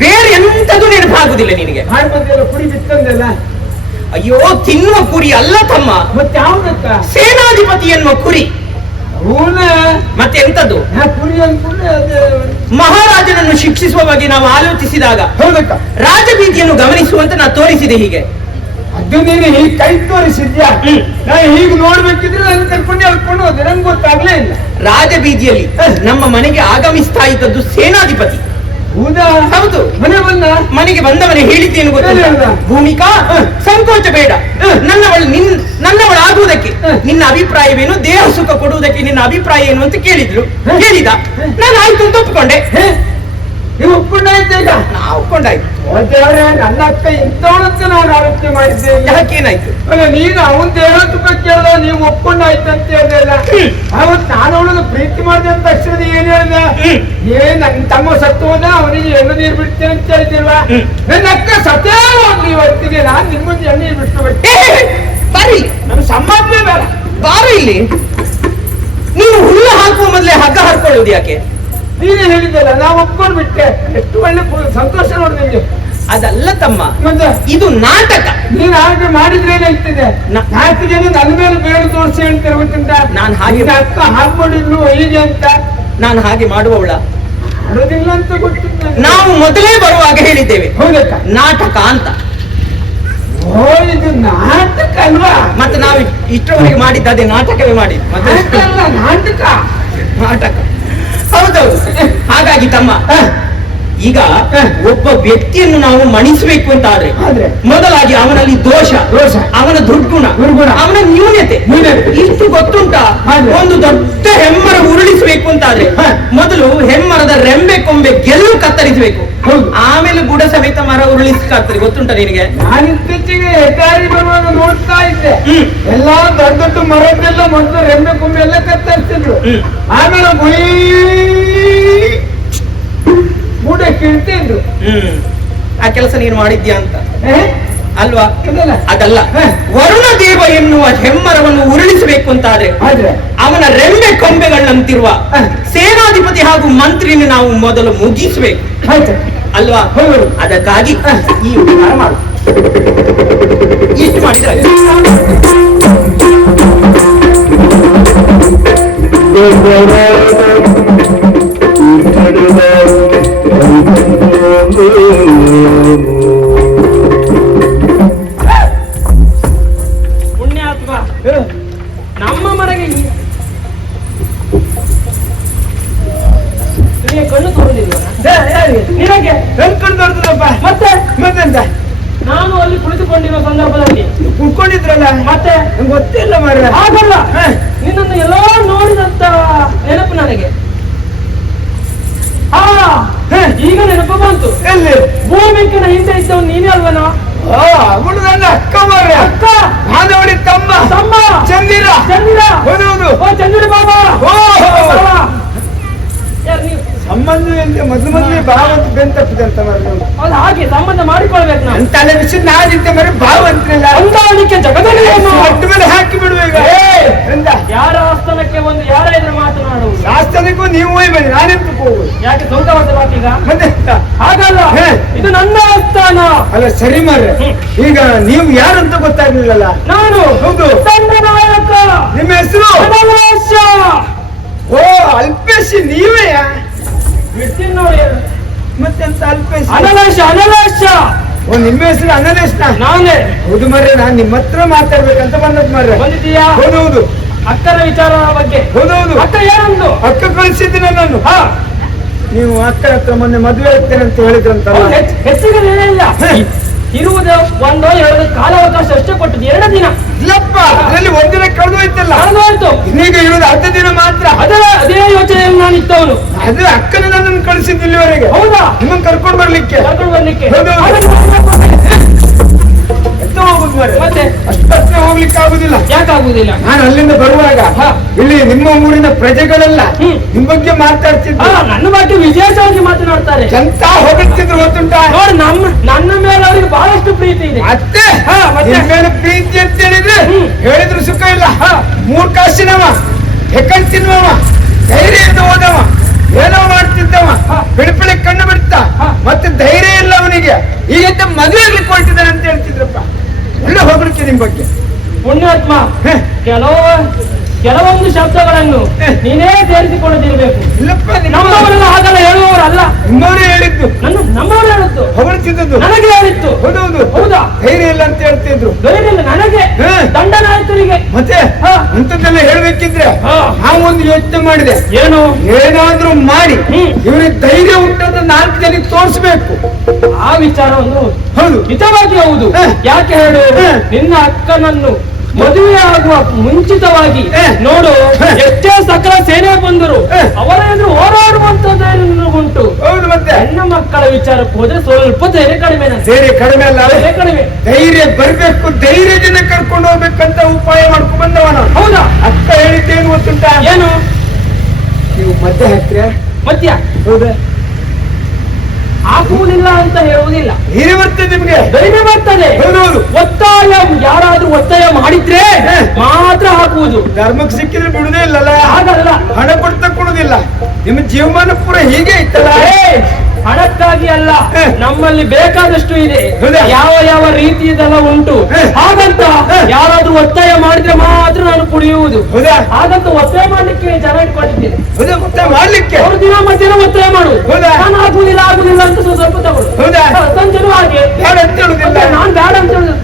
ಬೇರೆ ಎಂತದು ನೆನಪಾಗುದಿಲ್ಲ ನಿನಗೆ. ಮಾಡ್ಬಂದೆಲ್ಲ ಕುರಿ ಬಿತ್ತಂದೆಲ್ಲ. ಅಯ್ಯೋ, ತಿನ್ನುವ ಕುರಿ ಅಲ್ಲ ತಮ್ಮ, ಮತ್ತೆ ಯಾವ್ದಕ್ಕ? ಸೇನಾಧಿಪತಿ ಎನ್ನುವ ಕುರಿ. ಮತ್ತೆ ಎಂತದ್ದು? ಕುರಿ ಅನ್ಕೊಂಡೆ ಮಹಾರಾಜನನ್ನು ಶಿಕ್ಷಿಸುವ ಬಗ್ಗೆ ನಾವು ಆಲೋಚಿಸಿದಾಗ ಹೌದಕ್ಕ, ರಾಜಬೀದಿಯನ್ನು ಗಮನಿಸುವಂತ ನಾ ತೋರಿಸಿದೆ. ಹೀಗೆ ಅದು ನೀನು ಹೀಗೆ ಕೈ ತೋರಿಸಿದ್ಯಾ? ನಾನು ಹೀಗೆ ನೋಡ್ಬೇಕಿದ್ರೆ ನನ್ನ ಕರ್ಕೊಂಡು ಹೇಳ್ಕೊಂಡು ಹೋದೆ, ನಂಗೆ ಗೊತ್ತಾಗ್ಲೇ ಇಲ್ಲ. ರಾಜಬೀದಿಯಲ್ಲಿ ನಮ್ಮ ಮನೆಗೆ ಆಗಮಿಸ್ತಾ ಇದ್ದದ್ದು ಸೇನಾಧಿಪತಿ. ಹೌದಾ? ಹೌದು. ಮನೆಗೆ ಬಂದವನೇ ಹೇಳಿದ್ದೇನು ಗೊತ್ತಿಲ್ಲ, ಭೂಮಿಕಾ ಸಂಕೋಚ ಬೇಡ, ನನ್ನವಳು ಆಗುವುದಕ್ಕೆ ನಿನ್ನ ಅಭಿಪ್ರಾಯವೇನು, ದೇಹ ಸುಖ ಕೊಡುವುದಕ್ಕೆ ನಿನ್ನ ಅಭಿಪ್ರಾಯ ಏನು ಅಂತ ಹೇಳಿದ. ನಾನು ಆಯ್ತು ಅಂತ ಒಪ್ಕೊಂಡೆ. ನೀವು ಒಪ್ಕೊಂಡಾಯ್ತು? ಈಗ ನಾ ಒಪ್ಕೊಂಡಾಯ್ತು. ನನ್ನ ಅಕ್ಕ ಇಂಥವಳಂತ ನಾನು ಆಲೋಚನೆ ಮಾಡಿದ್ದೇನೆ. ಯಾಕೇನಾಯ್ತು? ನೀನು ಅವನ್ ದೇಹ ಸುಖ ಕೇಳ್ದ, ನೀವು ಒಪ್ಕೊಂಡಾಯ್ತು ಅಂತ ಹೇಳಿಲ್ಲ. ಅವತ್ತು ನಾನು ಅವಳನ್ನು ಪ್ರೀತಿ ಮಾಡಿದೆ ಅಂತ ತಕ್ಷಣ ಏನ್ ಹೇಳ್ದ? ನನ್ ತಮ್ಮ ಸತ್ತು ಹೋದ, ಅವನಿಗೆ ಎಣ್ಣೆ ನೀರು ಬಿಡ್ತೇನೆ ಅಂತ ಹೇಳ್ತಿಲ್ವ? ನನ್ನ ಅಕ್ಕ ಸತೇ ಹೋಗ್ಲಿ ಇವತ್ತಿಗೆ, ನಾನ್ ನಿಮ್ಮಂದು ಎಣ್ಣೆ ನೀರು ಬಿಟ್ಟು ಬಾರಿ, ನನ್ ಸಂಬಂಧವೇ ಬೇಡ. ಬಾರು ಇಲ್ಲಿ. ನೀನು ಹುಲ್ಲು ಹಾಕುವ ಮೊದಲೇ ಹಗ್ಗ ಹಾಕೊಳ್ಳುವುದು ಯಾಕೆ? ನೀನೇ ಹೇಳಿದ್ದಲ್ಲ, ನಾವು ಒಪ್ಕೊಂಡು ಬಿಟ್ಟೆ. ಎಷ್ಟು ಒಳ್ಳೆ ಸಂತೋಷ ನೋಡಿ ನಿಮ್ಗೆ. ಅದಲ್ಲ ತಮ್ಮ, ಮತ್ತೆ ಇದು ನಾಟಕ. ನೀನ್ ಹಾಗೆ ಮಾಡಿದ್ರೆ ಏನಾಗ್ತದೆ? 4 ಜನ ನನ್ನ ಮೇಲೆ ಬೇಡ ತೋರಿಸಿ ಹೇಳ್ತಾರೆ ಗೊತ್ತುಂಟ. ನಾನು ಹಾಗೆ ಅಕ್ಕ ಹಾಕೊಂಡಿದ್ಲು ಹೀಗೆ ಅಂತ. ನಾನು ಹಾಗೆ ಮಾಡುವವಳ ಮಾಡೋದಿಲ್ಲ ಅಂತ ಗೊತ್ತಿಲ್ಲ. ನಾವು ಮೊದಲೇ ಬರುವಾಗ ಹೇಳಿದ್ದೇವೆ ಹೌದಕ್ಕ, ನಾಟಕ ಅಂತ. ಓ, ಇದು ನಾಟಕ ಅಲ್ವಾ? ಮತ್ತೆ ನಾವು ಇಷ್ಟರವರೆಗೆ ಮಾಡಿದ್ದು ಅದೇ ನಾಟಕವೇ ಮಾಡಿ. ನಾಟಕ ಅಲ್ಲ, ನಾಟಕ. ನಾಟಕ ಹೌದೌದು. ಹಾಗಾಗಿ ತಮ್ಮ, ಈಗ ಒಬ್ಬ ವ್ಯಕ್ತಿಯನ್ನು ನಾವು ಮಣಿಸಬೇಕು ಅಂತ ಆದ್ರೆ ಮೊದಲಾಗಿ ಅವನಲ್ಲಿ ದೋಷ, ಅವನ ದುರ್ಗುಣ, ಅವನ ನ್ಯೂನತೆ ಇಷ್ಟು ಗೊತ್ತುಂಟ. ಒಂದು ದೊಡ್ಡ ಹೆಮ್ಮರ ಉರುಳಿಸಬೇಕು ಅಂತ ಆದ್ರೆ ಮೊದಲು ಹೆಮ್ಮರದ ರೆಂಬೆ ಕೊಂಬೆ ಗೆಲ್ಲು ಕತ್ತರಿಸಬೇಕು, ಆಮೇಲೆ ಬುಡ ಸಮೇತ ಮರ ಉರುಳಿಸ್ಕಾಗ್ತದೆ. ಗೊತ್ತುಂಟ ನಿನಗೆ? ನಾನು ಇತ್ತೀಚೆಗೆ ಹೆದ್ದಾರಿ ಬರುವಾಗ ನೋಡ್ತಾ ಇದ್ದೆ, ಎಲ್ಲಾ ದೊಡ್ಡ ದೊಡ್ಡ ಮರದ್ದೆಲ್ಲ ಮೊದಲು ರೆಂಬೆ ಕೊಂಬೆ ಎಲ್ಲ ಕತ್ತರಿಸ್ತಿದ್ರು, ಆಮೇಲೆ ಬುಡ ಕೀಳ್ತಿದ್ರು. ಆ ಕೆಲಸ ನೀನು ಮಾಡಿದ್ಯಾ ಅಂತ ಅಲ್ವಾ? ಅದಲ್ಲ, ವರುಣ ದೇವ ಎನ್ನುವ ಹೆಮ್ಮರವನ್ನು ಉರುಳಿಸಬೇಕು ಅಂತ ಆದ್ರೆ ಅವನ ರೆಂಬೆ ಕೊಂಬೆಗಳಂತಿರುವ ಸೇನಾಧಿಪತಿ ಹಾಗೂ ಮಂತ್ರಿಯನ್ನು ನಾವು ಮೊದಲು ಮುಗಿಸಬೇಕು ಅಲ್ವಾ? ಅದಕ್ಕಾಗಿ ಈ ಉಪಕಾರ ಮಾಡು. ಇಷ್ಟು ಮಾಡಿದ್ರೆ ಪುಣ್ಯಾತ್ಮ, ನಮ್ಮ ಮನೆಗೆ ಕಣ್ಣು ತೋರುದಿಲ್ಲ ನಿನಗೆ? ಕಣ್ಣು ತೋರ್ತದಪ್ಪ. ಮತ್ತೆ ಮತ್ತೆಂತ? ನಾನು ಅಲ್ಲಿ ಕುಳಿತುಕೊಂಡಿರುವ ಸಂದರ್ಭದಲ್ಲಿ ಕುತ್ಕೊಂಡಿದ್ರಲ್ಲ, ಮತ್ತೆ ಗೊತ್ತಿಲ್ಲ ಮಾರ. ಆಗಲ್ಲ, ನಿನ್ನನ್ನು ಎಲ್ಲೋ ನೋಡಿದಂತ ನೆನಪು ನನಗೆ. ಈಗ ನೆನಪು ಬಂತು. ಎಲ್ಲಿ? ಭೂಮಿಕನ ಹಿಂದೆ ಇದ್ದವನು ನೀನೇ ಅಲ್ವನೋ? ಅವಳು ನನ್ನ ಅಕ್ಕ ಮಾರ. ಅಕ್ಕ? ಮಾಧವಳಿ ತಮ್ಮ. ತಮ್ಮ ಚಂದಿರ. ಚಂದಿರ? ಹೌದೌದು. ಓ ಚಂದಿರ ಬಾಬಾ. ಸಂಬಂಧ ಮೊದಲು ಮೊದಲೇ ಭಾವಂತ ಬೆಂತಪ್ಪಿದೆ ಅಂತ ಮರ ನೀವು ಹೌದು ಹಾಗೆ ಸಂಬಂಧ ಮಾಡಿಕೊಳ್ಬೇಕು ನಾವು ಅಂತ ವಿಷಯ ನಾನಿದ್ದೆ ಮರಿ ಭಾವಂತರಿಲ್ಲ ಹೊಂದಾಣಿಕೆ ಜಗದಲ್ಲಿ ಏನು? ಒಟ್ಟು ಮೇಲೆ ಹಾಕಿ ಬಿಡುವ ಈಗ ಎಂತ ಯಾರ ಆಸ್ಥಾನಕ್ಕೆ ಒಂದು ಯಾರ ಎದುರು ಮಾತನಾಡುವುದು ಶಾಸ್ತ್ರಕ್ಕೂ ನೀವು ಹೋಯ್ ಬನ್ನಿ ನಾನೆಂತ ಹೋಗುದು ಯಾಕೆ ಸೌಂದರ್ಯವಾದ ಮಾತೀಗ ಮತ್ತೆ ಎಂತ? ಹಾಗಲ್ಲ ಹೇ. ಇದು ನನ್ನ ಆಸ್ಥಾನ. ಅಲ್ಲ ಸರಿ ಮಾರ್ರೆ ಈಗ ನೀವು ಯಾರು ಅಂತ ಗೊತ್ತಾಗ್ಲಿಲ್ಲಲ್ಲ ನಾನು ಹೌದು ದಂಡನಾಯಕ ನಿಮ್ಮ ಹೆಸರು ಅನಲೇಶ. ಓ ಅಲ್ಪೇಶಿ ನೀವೇ ಬಿಡ್ತೀನಿ ನೋಡಿ. ಮತ್ತೆಂತ ಅಲ್ಪೇಶಿ ಅನಲೇಶ ಅನಲೇಶ ಓ ನಿಮ್ಮ ಹೆಸರು ಅನ್ನದೇಶನ ನಾನೇ. ಹೌದು ಮರ್ರೆ ನಾನ್ ನಿಮ್ಮ ಹತ್ರ ಮಾತಾಡ್ಬೇಕಂತ ಬಂದದ್ ಮರ್ರೆ ಬಂದಿದ್ದೀಯಾ? ಹೌದೌದು ಅಕ್ಕನ ವಿಚಾರದ ಬಗ್ಗೆ. ಹೌದೌದು ಅಕ್ಕ ಏನಂದು? ಅಕ್ಕ ಕಳಿಸಿದ್ದೀನಿ ನಾನು ಹಾ ನೀವು ಅಕ್ಕನ ಹತ್ರ ಮೊನ್ನೆ ಮದುವೆ ಆಗ್ತೇನೆ ಅಂತ ಹೇಳಿದ್ರಂತಲ್ಲ ಹೆಚ್ಚಿಗೆ ಇಲ್ಲ. ಇರುವುದು ಒಂದೋ ಎರಡು ಕಾಲಾವಕಾಶ ಅಷ್ಟೇ ಕೊಟ್ಟದ್ದು 2 ದಿನ ಇಲ್ಲಪ್ಪ ಅದರಲ್ಲಿ ಒಂದಿನ ಕಳೆದು ಹೋಯ್ತಲ್ಲ ಕಳೆದೋಯ್ತು. ಇನ್ನೀಗ ಇರೋದು 10 ದಿನ ಮಾತ್ರ ಅದೇ ಯೋಚನೆಯಲ್ಲಿ ನಾನು ಇತ್ತವನು. ಅದು ಅಕ್ಕನ ನನ್ನನ್ನು ಕಳಿಸಿದ್ದು ಇಲ್ಲಿವರೆಗೆ ಹೌದಾ? ನಿಮ್ಮನ್ನು ಕರ್ಕೊಂಡು ಬರ್ಲಿಕ್ಕೆ ಕರ್ಕೊಂಡು ಬರ್ಲಿಕ್ಕೆ. ಹೌದು. ಎತ್ತ ಹೋಗುದು ಮಾರ್ರೆ. ಮತ್ತೆ ಅಷ್ಟೇ ಹೋಗ್ಲಿಕ್ಕೆ ಆಗುದಿಲ್ಲ ಯಾಕಾಗುದಿಲ್ಲ? ನಾನು ಅಲ್ಲಿಂದ ಬರುವಾಗ ಹಾ. ಇಲ್ಲಿ ನಿಮ್ಮ ಊರಿನ ಪ್ರಜೆಗಳೆಲ್ಲ ಹ್ಮ್. ನಿಮ್ ಬಗ್ಗೆ ಮಾತಾಡ್ತಿದ್ರು ನನ್ನ ಬಗ್ಗೆ ವಿಶೇಷವಾಗಿ ಮಾತನಾಡ್ತಾರೆ. ಎಂತ ಹೊಗಳ್ತಿದ್ರು ಗೊತ್ತುಂಟಾ ನೋಡಿ ನನ್ನ ಮೇಲೆ ಅವರಿಗೆ ಬಹಳಷ್ಟು ಪ್ರೀತಿ ಇದೆ. ಅತ್ತೆ ಹಾ, ಮತ್ತೆ? ನಿಮ್ ಮೇಲೆ ಪ್ರೀತಿ ಅಂತ ಹೇಳಿದ್ರೆ ಹ್ಮ್. ಹೇಳಿದ್ರು ಸುಖ ಇಲ್ಲ ಮೂರ್ಖಾಸಿನವ ಹೆಕ್ಕಂಡ್ ತಿನ್ನುವವ ಧೈರ್ಯದಿಂದ ಹೋದವ ಏನೋ ಮಾಡ್ತಿದ್ದವ ಹಾ. ಬೆಳಪೆಳೆ ಕಣ್ಣು ಬಿಡ್ತಾ ಹಾ. ಮತ್ತೆ ಧೈರ್ಯ ಇಲ್ಲ ಅವನಿಗೆ ಈಗ ಮದುವೆ ಆಗ್ಲಿಕ್ಕೆ ಹೊರಟಿದ್ದಾನೆ ಅಂತ ಹೇಳ್ತಿದ್ರಪ್ಪ ಒಳ್ಳೆ ಹೊಗಳಿಕೆ ನಿಮ್ ಬಗ್ಗೆ ಪುಣ್ಯಾತ್ಮ ಹೇ. ಕೆಲವೊಂದು ಶಬ್ದಗಳನ್ನು ನೀನೇ ಸೇರಿಸಿಕೊಳ್ಳದಿರಬೇಕು. ಇಲ್ಲಪ್ಪ ನಮ್ಮವರೆಲ್ಲ ಹಾಗಲ್ಲ ಹೇಳುವವರಲ್ಲ. ನಿಮ್ಮವರೇ ಹೇಳಿದ್ದು ನಮ್ಮವರು ಹೇಳುತ್ತು, ಹೊಗಳ್ತಿದ್ದದ್ದು ನನಗೆ ಹೇಳಿತ್ತು. ಹೌದೌದು ಹೌದಾ? ಧೈರ್ಯ ಇಲ್ಲ ಅಂತ ಹೇಳ್ತಿದ್ರು ಧೈರ್ಯ ಇಲ್ಲ ನನಗೆ, ಹೇ. ದಂಡನಾಯಕರಿಗೆ. ಮತ್ತೆ ಹಾ. ಅಂಥದ್ದೆಲ್ಲ ಹೇಳ್ಬೇಕಿದ್ರೆ ಹಾ. ನಾವೊಂದು ಯೋಚನೆ ಮಾಡಿದೆ ಏನು? ಏನಾದ್ರೂ ಮಾಡಿ ಹ್ಮ್. ಇವನಿಗೆ ಧೈರ್ಯ ಉಂಟಂತ 4 ಜನಕ್ಕೆ ತೋರಿಸ್ಬೇಕು ಆ ವಿಚಾರವನ್ನು ಹೌದು ಹಿತವಾಗಿ ಹೌದು. ಹೇ. ಯಾಕೆ ಹೇಳು? ಹೇ. ನಿನ್ನ ಅಕ್ಕನನ್ನು ಮದುವೆ ಆಗುವ ಮುಂಚಿತವಾಗಿ ಹೇ. ನೋಡು, ಹೇ. ಎಷ್ಟೇ ಸಕಲ ಸೇನೆ ಬಂದರು ಹೇ. ಅವರ ಎದುರು ಹೋರಾಡುವಂತದ್ದು ಉಂಟು. ಹೌದು ಮತ್ತೆ ಹೆಣ್ಣು ಮಕ್ಕಳ ವಿಚಾರಕ್ಕೆ ಹೋದ್ರೆ ಸ್ವಲ್ಪ ಧೈರ್ಯ ಕಡಿಮೆ. ಧೈರ್ಯ ಕಡಿಮೆ ಅಲ್ಲ ಧೈರ್ಯ ಕಡಿಮೆ. ಧೈರ್ಯ ಬರ್ಬೇಕು ಧೈರ್ಯದಿಂದ ಕರ್ಕೊಂಡು ಹೋಗ್ಬೇಕಂತ ಉಪಾಯ ಮಾಡ್ಕೊಂಡು ಬಂದವ ನಾನು ಹೌದಾ? ಅಕ್ಕ ಹೇಳಿದ್ದೇನು ಗೊತ್ತುಂಟ ಏನು? ನೀವು ಮಧ್ಯೆ ಹಾಕ್ತೀರ ಮದ್ಯ ಹೌದಾ ಹಾಕುವುದಿಲ್ಲ ಅಂತ ಹೇಳುವುದಿಲ್ಲ. ಧೈರ್ಯ ಬರ್ತದೆ ನಿಮ್ಗೆ ಧೈರ್ಯ ಬರ್ತದೆ. ಹೌದೌದು ಒತ್ತಾಯ ಯಾರಾದ್ರೂ ಒತ್ತಾಯ ಮಾಡಿದ್ರೆ ಹೇ. ಮಾತ್ರ ಹಾಕುವುದು. ಧರ್ಮಕ್ಕೆ ಸಿಕ್ಕಿದ್ರೆ ಬಿಡುದೇ ಇಲ್ಲಲ್ಲ ಹಾಗಲ್ಲ. ಹಣ ಕೊಡ್ತಾ ಕೊಡುದಿಲ್ಲ ನಿಮ್ಮ ಜೀವಮಾನ ಪೂರ ಹೀಗೆ ಇತ್ತಲ್ಲ ಹಣಕ್ಕಾಗಿ ಅಲ್ಲ, ಹೇ. ನಮ್ಮಲ್ಲಿ ಬೇಕಾದಷ್ಟು ಇದೆ. ಹೌದಾ? ಯಾವ ರೀತಿಯದೆಲ್ಲ ಉಂಟು. ಹೇ. ಹಾಗಂತ ಹೇ. ಯಾರಾದ್ರೂ ಒತ್ತಾಯ ಮಾಡಿದ್ರೆ ಮಾತ್ರ ನಾನು ಕುಡಿಯುವುದು. ಹೌದಾ ಹಾಗಂತ ಒತ್ತಾಯ ಮಾಡ್ಲಿಕ್ಕೆ ಜನ ಇಟ್ಕೊಂಡಿದ್ದೇನೆ. ಹೌದಾ ಮತ್ತೆ ಮಾಡ್ಲಿಕ್ಕೆ ಅವರು ದಿನ ಮಧ್ಯಾಹ್ನ ಒತ್ತಾಯ ಮಾಡುದು. ಹೌದಾ? ನಾನು ಆಗುದಿಲ್ಲ ಅಂತ ಸ್ವಲ್ಪ ತಗೊಳ್ಳು. ಹೌದಾ? ಸಂಜೆನೂ ಹಾಗೆ ಬೇಡ ಅಂತ ಹೇಳುದಿಲ್ಲ ನಾನು ಬೇಡ ಅಂತ ಹೇಳುದು.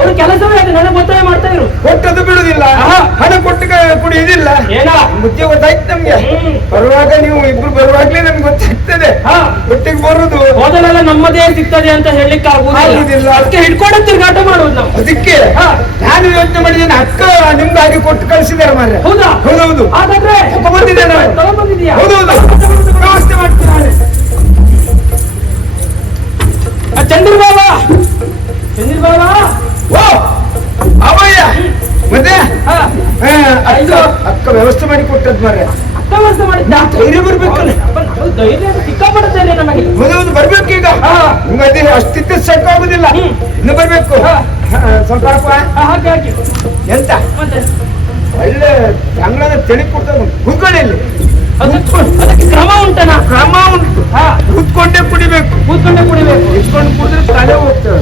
ಅವರು ಕೆಲಸವೇ ಅದು, ನನಗೆ ಒತ್ತಾಯ ಮಾಡ್ತಾ ಇರು. ಕೊಟ್ಟದ್ದು ಬಿಡುದಿಲ್ಲ ಆಹಾ. ಹಣ ಕೊಟ್ಟು ಕುಡಿಯುದಿಲ್ಲ ಏನ? ಮುದ್ದೆ ಗೊತ್ತಾಯ್ತು ನಮ್ಗೆ ಹ್ಮ್. ಬರುವಾಗ ನೀವು ಇಬ್ರು ಬರುವಾಗ್ಲೇ ನಮ್ಗೆ ಗೊತ್ತಾಗ್ತದೆ ಹಾ. ಒಟ್ಟಿಗೆ ಬರುದು ಮೊದಲೆಲ್ಲ ನಮ್ಮದೇ ಸಿಗ್ತದೆ ಅಂತ ಹೇಳಲಿಕ್ಕೆ ಆಗುದಿಲ್ಲ. ಆಗುದಿಲ್ಲ. ಅದಕ್ಕೆ ಹಿಡ್ಕೊಂಡು ತಿರುಗಾಟ ಮಾಡುವುದು ನಾವು. ಅದಕ್ಕೆ ಹಾ. ನಾನು ಯೋಚನೆ ಮಾಡಿದ್ದೇನೆ ಅಕ್ಕ ನಿಮ್ಗೆ ಹಾಗೆ ಕೊಟ್ಟು ಕಳಿಸಿದಾರೆ ಮಾರ್ರೆ ಹೌದಾ? ಹೌದೌದು ಹಾಗಾದ್ರೆ ತಗೊಂಡ್ಬಂದಿದ್ದೆ ನಾನು. ತಗೊಂಡ್ಬಂದಿದ್ಯಾ? ಹೌದೌದು ವ್ಯವಸ್ಥೆ ಮಾಡ್ತೀನಿ ನಾಳೆ. ಚಂದ್ರ ಬಾಬಾ ಓ ಅವಯ್ಯ ಮತ್ತೆ ಹಾ. ಹಾ, ಅಕ್ಕ ವ್ಯವಸ್ಥೆ ಮಾಡಿ ಕೊಟ್ಟದ್ ಮಾರ್ರೆ ಅಕ್ಕ ವ್ಯವಸ್ಥೆ ಮಾಡಿದ್ದ. ಧೈರ್ಯ ಬರ್ಬೇಕಲ್ಲ ನಾವು ಧೈರ್ಯ ಸಿಕ್ಕಾಪಡುತ್ತೇನೆ ನಮಗೆ. ಹೌದೌದು ಬರ್ಬೇಕು ಈಗ ಹಾ. ನಿಮ್ಗೆ ಅದೇ ಅಷ್ಟಿದ್ದ ಸಾಕಾಗುದಿಲ್ಲ ಹ್ಮ್. ಇನ್ನು ಬರ್ಬೇಕು ಹಾ. ಸ್ವಲ್ಪ ಹಾಗೆ ಹಾಗೆ ಎಂತ ಮತ್ತೆ ಒಳ್ಳೆ ಅಂಗಳದ ಚಳಿ ಕೊಡ್ತದ ಕೂತ್ಕೊಳ್ಳಿ ಅದಕ್ಕೆ ಕ್ರಮ ಉಂಟನಾ? ಕ್ರಮ ಉಂಟು ಹಾ. ಕೂತ್ಕೊಂಡೇ ಕುಡಿಬೇಕು ಕೂತ್ಕೊಂಡೆ ಕುಡಿಬೇಕು. ಇಟ್ಕೊಂಡು ಕುಡಿದ್ರೆ ತಲೆ ಹೋಗ್ತದೆ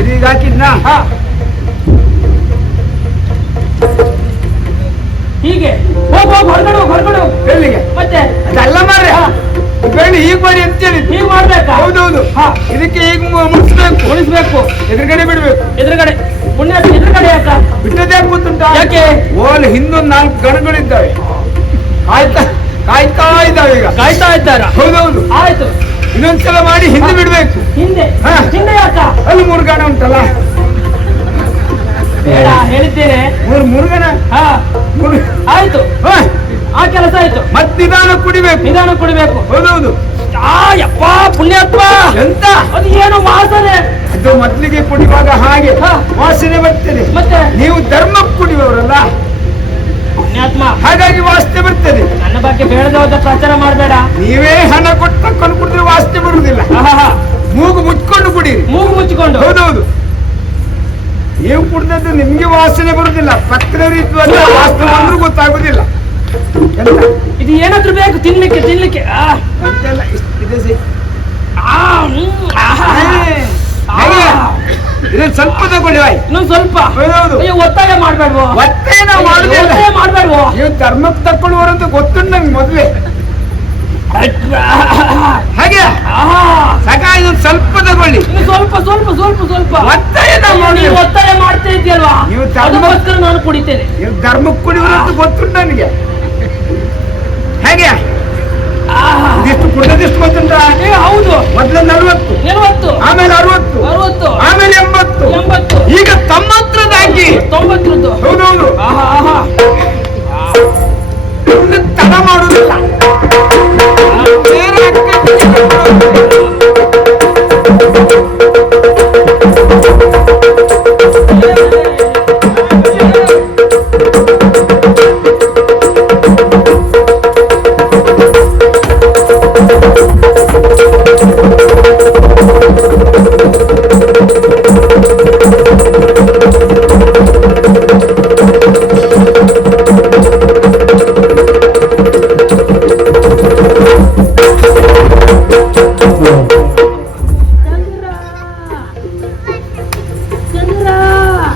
ಇದೀಗ ಹಾಕಿದ್ನ ಹಾ. ಹೀಗೆ ಹೋಗ್ ಹೊರಗಡೆ ಹೋಗು. ಎಲ್ಲಿಗೆ ಮತ್ತೆ ಅದಲ್ಲ ಮಾರ್ರೆ ಬೇಡ ಈಗ ಮಾಡಿ ಅಂತೇಳಿ ಹೀಗೆ ಮಾಡ್ಬೇಕಾ? ಹೌದೌದು ಹಾ. ಇದಕ್ಕೆ ಈಗ ಮುಗಿಸ್ಬೇಕು ಉಳಿಸ್ಬೇಕು. ಎದುರುಗಡೆ ಬಿಡ್ಬೇಕು ಎದುರುಗಡೆ ಪುಣ್ಯ ಎದುರುಗಡೆ ಯಾಕ? ಬಿಟ್ಟದ್ದೇ ಯಾಕೆ ಗೊತ್ತುಂಟ ಯಾಕೆ? ಓಲ್ ಹಿಂದೊಂದು 4 ಗಣಗಳಿದ್ದಾವೆ ಕಾಯ್ತಾ ಇದ್ದಾವೆ ಈಗ ಕಾಯ್ತಾ ಇದ್ದಾರ? ಹೌದೌದು ಆಯ್ತು. ಇನ್ನೊಂದ್ಸಲ ಮಾಡಿ ಹಿಂದೆ ಬಿಡ್ಬೇಕು ಹಿಂದೆ ಹಾ. ಹಿಂದೆ ಯಾಕ? ಅಲ್ಲಿ 3 ಗಣ ಉಂಟಲ್ಲ ಬೇಡ ಹೇಳಿದ್ದೇನೆ. ಮುರುಗನ ಹಾ ಆಯ್ತು. ಆ ಕೆಲಸ ಆಯ್ತು. ಮತ್ ನಿಧಾನ ಕುಡಿಬೇಕು ನಿಧಾನ ಕುಡಿಬೇಕು. ಹೌದೌದು ಯಪ್ಪ ಪುಣ್ಯಾತ್ಮ, ಎಂತ ಅದು ಏನು ವಾಸನೆ. ಅದು ಮೊದ್ಲಿಗೆ ಕುಡಿಯುವಾಗ ಹಾಗೆ ಹಾ. ವಾಸನೆ ಬರ್ತದೆ ಮತ್ತೆ ನೀವು ಧರ್ಮ ಕುಡಿಯುವವರಲ್ಲ ಪುಣ್ಯಾತ್ಮ ಹಾಗಾಗಿ ವಾಸನೆ ಬರ್ತದೆ ನನ್ನ ನನ್ನ ಬಗ್ಗೆ ಬೇಡದ ಪ್ರಚಾರ ಮಾಡಬೇಡ. ನೀವೇ ಹಣ ಕೊಟ್ಟು ತಕೊಂಡು ಕುಡಿದ್ರೆ ವಾಸನೆ ಬರುವುದಿಲ್ಲ. ಮೂಗು ಮುಚ್ಕೊಂಡು ಕುಡೀರಿ. ಮೂಗು ಮುಚ್ಚಿಕೊಂಡು. ಹೌದೌದು. ನೀವು ಕುಡ್ದದ್ದು ನಿಮ್ಗೆ ವಾಸನೆ ಬರುದಿಲ್ಲ, ಪಕ್ಕದವ್ರು ಇದ್ವಲ್ಲ ವಾಸನೆ ಬಂದ್ರೂ ಗೊತ್ತಾಗುದಿಲ್ಲ. ಇದು ಏನಾದ್ರೂ ಬೇಕು ತಿನ್ಲಿಕ್ಕೆ ತಿನ್ಲಿಕ್ಕೆ. ಅಂತೆಲ್ಲ ಇದೆ ಸರಿ. ಇದನ್ನ ಸ್ವಲ್ಪ ತಗೊಳ್ಳಿ ಬಾಯ್. ಇನ್ನೊಂದು ಸ್ವಲ್ಪ. ಹೌದೌದು. ಒತ್ತಾಯ ಮಾಡ್ಬೇಡ್ವೋ. ಒತ್ತಾಯ ನಾವು ಮಾಡುದಿಲ್ಲ. ಮಾಡ್ಬೇಡ್ವೋ. ನೀವು ಧರ್ಮಕ್ಕೆ ತಕೊಳ್ಳುವರಂತ ಗೊತ್ತುಂಟು ನಂಗೆ ಮೊದ್ಲೇ. ಹಾಗೆ ಸಾಕಾ, ಇದೊಂದು ಸ್ವಲ್ಪ ತಗೊಳ್ಳಿ. ಇನ್ನು ಸ್ವಲ್ಪ ಸ್ವಲ್ಪ ಸ್ವಲ್ಪ ಸ್ವಲ್ಪ. ಒತ್ತಾಯ ನಾವು ನೀವು ಒತ್ತಾಯ ಮಾಡ್ತಾ ಇದ್ದೀಯಲ್ವಾ, ನೀವು ಅದಕ್ಕೋಸ್ಕರ ನಾನು ಕುಡಿತೇನೆ. ನೀವು ಧರ್ಮಕ್ಕೆ ಕುಡಿಯುವಂತ ಗೊತ್ತುಂಟು ನನಗೆ. ಹೇಗೆ ಇದಿಷ್ಟು ಕುಡಿದಷ್ಟು ಗೊತ್ತುಂಟಾ? ಹೌದು. ಮೊದಲು 40, ಆಮೇಲೆ 60, ಆಮೇಲೆ 80, ಈಗ 90 90. ಹೌದೌದು. ತಡ ಮಾಡುದಿಲ್ಲ.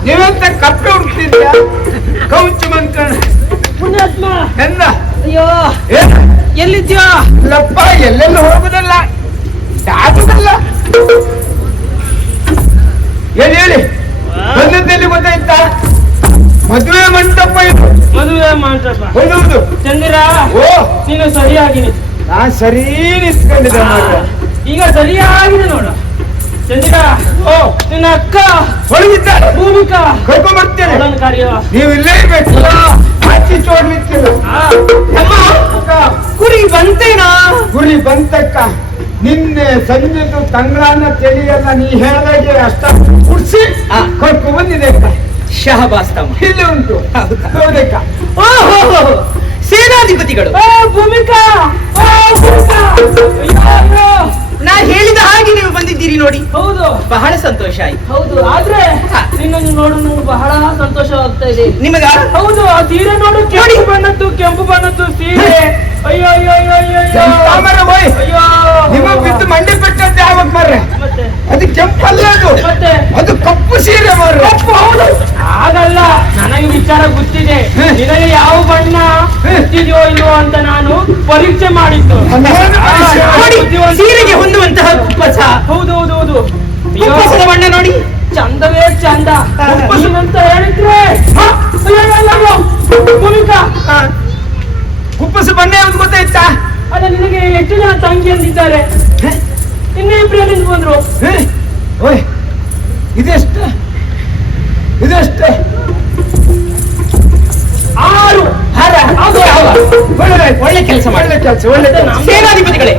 ನೀವೆಂತ ಕಪ್ಪೆ ಹುಡುಕ್ತಿದ್ಯಾ? ಕೌಚು ಮಂಕಣ ಪುಣ್ಯಾತ್ಮ. ಎಂದ ಅಯ್ಯೋ ಎಲ್ಲಿದ್ಯಾ? ಲಪ್ಪ ಎಲ್ಲೆಲ್ಲ ಹೋಗುದಲ್ಲ, ಆಗುದಲ್ಲ. ಹೇಳಿ ಬಂದದ್ದಲ್ಲಿ ಗೊತ್ತಾಯ್ತಾ? ಮದುವೆ ಮಂಟಪ ಇದು. ಮದುವೆ ಮಂಟಪ. ಹೌದೌದು. ಚಂದಿರ, ಓ ನೀನು ಸರಿಯಾಗಿ ನಾನ್ ಸರಿ ನಿಂತ್ಕೊಂಡಿದ್ದೆ ಮಾತ್ರ. ಈಗ ಸರಿಯಾಗಿದೆ ನೋಡು ಚಂದಿರ. ಓ ನಿನ್ನ ಅಕ್ಕ ಹೊರಗಿದ್ದಾರೆ, ಭೂಮಿಕಾ ಕರ್ಕೊಂಡ್ ಬರ್ತೇನೆ. ಅವಳನ್ನು ಕರೆಯೋ. ನೀವು ಇಲ್ಲೇ ಇರ್ಬೇಕು. ಆಚೆ ಚೋಡ್ಲಿಕ್ಕಿಲ್ಲ. ಕುರಿ ಬಂತೇನಾ? ಗುರಿ ಬಂತಕ್ಕ. ನಿನ್ನೆ ಸಂಜೆದು ತಂಗಳನ್ನ ತಿಳಿಯಲ್ಲ, ನೀ ಹೇಳಿದಾಗೆ ಅಷ್ಟ ಕುಡ್ಸಿ ಕರ್ಕೊಂಡ್ ಬಂದಿದೆ ಅಕ್ಕ. ಶಹಬಾಸ್ ತಮ್ಮ. ಇಲ್ಲಿ ಉಂಟು. ಹೌದಕ್ಕ. ಓಹೋ, ಸೇನಾಧಿಪತಿಗಳು. ಭೂಮಿಕಾ, ಭೂಮಿಕಾ. ಅಯ್ಯೋ, ನಾ ಹೇಳಿದ ಹಾಗೆ ನೀವು ಬಂದಿದ್ದೀರಿ ನೋಡಿ. ಹೌದು, ಬಹಳ ಸಂತೋಷ ಆಯ್ತು. ಹೌದು. ಆದ್ರೆ ನಿನ್ನನ್ನು ನೋಡು ನನಗೆ ಬಹಳ ಸಂತೋಷವಾಗ್ತಾ ಇದೆ. ನಿಮಗ? ಹೌದು. ಆ ಸೀರೆ ನೋಡು, ಕೆಂಪು ಬಣ್ಣದ್ದು ಸೀರೆ. ಅಯ್ಯೋ ಅಯ್ಯೋ ಅಯ್ಯೋ ಅಯ್ಯೋ ಅಯ್ಯೋ. ನಿಮಗ್ ಬಿದ್ದು ಮಂಡಿ ಪೆಟ್ಟದ್ದು ಯಾವಾಗ ಮಾರ್ರೆ? ಮತ್ತೆ ಅದು ಕೆಂಪಲ್ಲ, ಮತ್ತೆ ಅದು ಕಪ್ಪು ಸೀರೆ ಮಾರ್ರೆ. ಹೌದು. ಹಾಗಲ್ಲ, ನನಗೆ ವಿಚಾರ ಗೊತ್ತಿದೆ. ನಿನಗೆ ಯಾವ ಬಣ್ಣ ಗೊತ್ತಿದೆಯೋ ಇಲ್ವೋ ಅಂತ ನಾನು ಪರೀಕ್ಷೆ ಮಾಡಿದ್ದು. ನೋಡಿ, ಸೀರೆಗೆ ಹೊಂದುವಂತಹ ಕುಪ್ಪಸ. ಹೌದು ಹೌದು ಹೌದು. ಕುಪ್ಪಸದ ಬಣ್ಣ ನೋಡಿ, ಚಂದವೇ ಚಂದ. ಅಂತ ಹೇಳಿದ್ರೆ ಭೂಮಿಕಾ, ಕುಪ್ಪಸ ಬಣ್ಣ ಯಾವ್ದು ಗೊತ್ತಾಯ್ತಾ? ಅಲ್ಲ, ನಿನಗೆ ಎಷ್ಟು ಜನ ತಂಗಿಯಂದಿದ್ದಾರೆ? ಇನ್ನೇ ಇಬ್ರು ನಿಂತು ಬಂದ್ರು. ಓಯ್ ಇದೆಷ್ಟು? 6 ಹರ. ಒಳ್ಳೆ ಕೆಲಸ ಮಾಡಿ. ಒಳ್ಳೆ ಸೇನಾಧಿಪತಿಗಳೇ,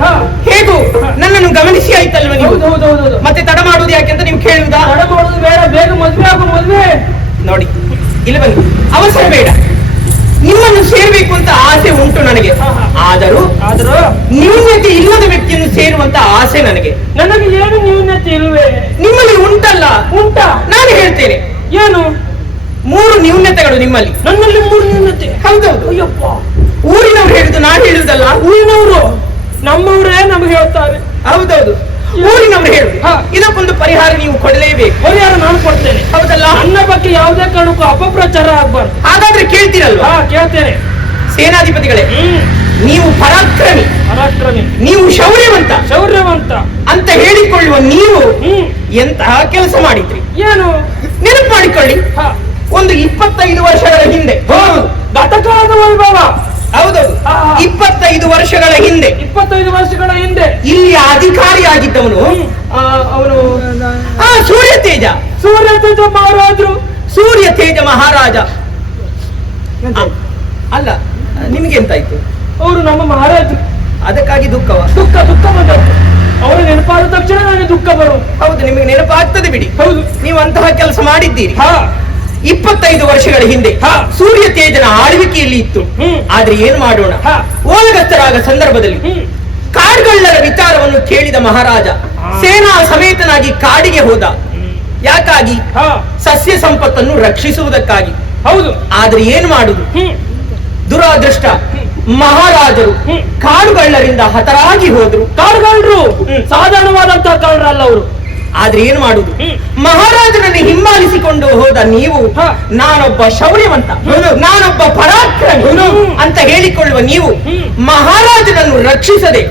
ಹೇಗೂ ನನ್ನನ್ನು ಗಮನಿಸಿ ಆಯ್ತಲ್ವ ನೀವು? ಹೌದು ಹೌದು ಹೌದು. ಮತ್ತೆ ತಡ ಮಾಡುವುದು ಯಾಕೆಂತ ನೀವು ಕೇಳುವುದಾ? ತಡ ಮಾಡೋದು ಬೇಡ, ಬೇಗ ಮದ್ವೆ ಆಗು. ಮದ್ವೆ ನೋಡಿ, ಇಲ್ಲಿ ಬನ್ನಿ. ಅವಸರ ಬೇಡ. ನಿಮ್ಮನ್ನು ಸೇರ್ಬೇಕು ಅಂತ ಆಸೆ ಉಂಟು ನನಗೆ. ಆದರೂ ನ್ಯೂನ್ಯತೆ ಇಲ್ಲದ ವ್ಯಕ್ತಿಯನ್ನು ಸೇರುವಂತ ಆಸೆ ನನಗೆ. ನನಗೆ ಏನು ನ್ಯೂನ್ಯತೆ ಇಲ್ವೇ? ನಿಮ್ಮಲ್ಲಿ ಉಂಟಲ್ಲ? ಉಂಟಾ? ನಾನು ಹೇಳ್ತೇನೆ. ಏನು? 3 ನ್ಯೂನ್ಯತೆಗಳು ನಿಮ್ಮಲ್ಲಿ. ನನ್ನಲ್ಲಿ 3 ನ್ಯೂನ್ಯತೆ? ಹೌದೌದು. ಅಯ್ಯಪ್ಪ, ಊರಿನವ್ರು ಹೇಳುದು, ನಾನು ಹೇಳುದಲ್ಲ. ಊರಿನವರು ನಮ್ಮವರೇ ನಮ್ಗೆ ಹೇಳ್ತಾರೆ. ಹೌದೌದು, ಊರಿನವ್ರು ಹೇಳುದು. ಇದಕ್ಕೊಂದು ಪರಿಹಾರ ನೀವು ಕೊಡಲೇಬೇಕು. ಪರಿಹಾರ ನಾನು ಕೊಡ್ತೇನೆ. ಹೌದಲ್ಲ? ನನ್ನ ಬಗ್ಗೆ ಯಾವುದೇ ಕಾರಣಕ್ಕೂ ಅಪಪ್ರಚಾರ ಆಗ್ಬಾರ್ದು. ಹಾಗಾದ್ರೆ ಕೇಳ್ತೀರಲ್ವಾ? ಕೇಳ್ತೇನೆ. ಸೇನಾಧಿಪತಿಗಳೇ, ನೀವು ಪರಾಕ್ರಮಿ, ನೀವು ಶೌರ್ಯವಂತ ಅಂತ ಹೇಳಿಕೊಳ್ಳುವ ನೀವು ಎಂತಹ ಕೆಲಸ ಮಾಡಿದ್ರಿ? ಏನು ನೆನಪು ಮಾಡಿಕೊಳ್ಳಿ. ಒಂದು 25 ವರ್ಷಗಳ ಹಿಂದೆ. ಗತಕಾಲದ ವೈಭವ. ಹೌದೌದು, 25 ವರ್ಷಗಳ ಹಿಂದೆ. 25 ವರ್ಷಗಳ ಹಿಂದೆ ಇಲ್ಲಿ ಅಧಿಕಾರಿಯಾಗಿದ್ದವನು ಅವನು ಸೂರ್ಯ ತೇಜ ಮಹಾರಾಜರು. ಸೂರ್ಯ ತೇಜ ಮಹಾರಾಜ ಅಲ್ಲ, ನಿಮ್ಗೆ ಎಂತಾಯ್ತು? ಅವರು ನಮ್ಮ ಮಹಾರಾಜರು. ಅದಕ್ಕಾಗಿ ದುಃಖ ಬಂದದ್ದು. ಅವರು ನೆನಪಾದ ತಕ್ಷಣ ನನಗೆ ದುಃಖ ಬರು. ಹೌದು, ನಿಮಗೆ ನೆನಪಾಗ್ತದೆ ಬಿಡಿ. ಹೌದು, ನೀವು ಅಂತಹ ಕೆಲಸ ಮಾಡಿದ್ದೀರಿ. 25 ವರ್ಷಗಳ ಹಿಂದೆ ಸೂರ್ಯ ತೇಜನ ಆಳ್ವಿಕೆಯಲ್ಲಿ ಇತ್ತು. ಆದ್ರೆ ಏನ್ ಮಾಡೋಣ, ಓಲಗಸ್ತರಾದ ಸಂದರ್ಭದಲ್ಲಿ ಕಾಡ್ಗಳ್ಳರ ವಿಚಾರವನ್ನು ಕೇಳಿದ ಮಹಾರಾಜ ಸೇನಾ ಸಮೇತನಾಗಿ ಕಾಡಿಗೆ ಹೋದ. ಯಾಕಾಗಿ? ಸಸ್ಯ ಸಂಪತ್ತನ್ನು ರಕ್ಷಿಸುವುದಕ್ಕಾಗಿ. ಹೌದು. ಆದ್ರೆ ಏನ್ ಮಾಡುದು, ದುರಾದೃಷ್ಟ, ಮಹಾರಾಜರು ಕಾಡುಗಳ್ಳರಿಂದ ಹತರಾಗಿ ಹೋದ್ರು. ಕಾಡುಗಳ್ಳರು ಸಾಧಾರಣವಾದಂತಹ ಕಳ್ಳರಲ್ಲ ಅವರು. ಆದ್ರೆ ಏನ್ ಮಾಡುದು, ಮಹಾರಾಜನನ್ನು ಹಿಂಬಾಲಿಸಿಕೊಂಡು ಹೋದ ನೀವು ನಾನೊಬ್ಬ ಶೌರ್ಯವಂತ, ನಾನೊಬ್ಬ ಪರಾಕ್ರಮಿ ಅಂತ ಹೇಳಿಕೊಳ್ಳುವ ನೀವು ಮಹಾರಾಜನನ್ನು ರಕ್ಷಿಸದೆ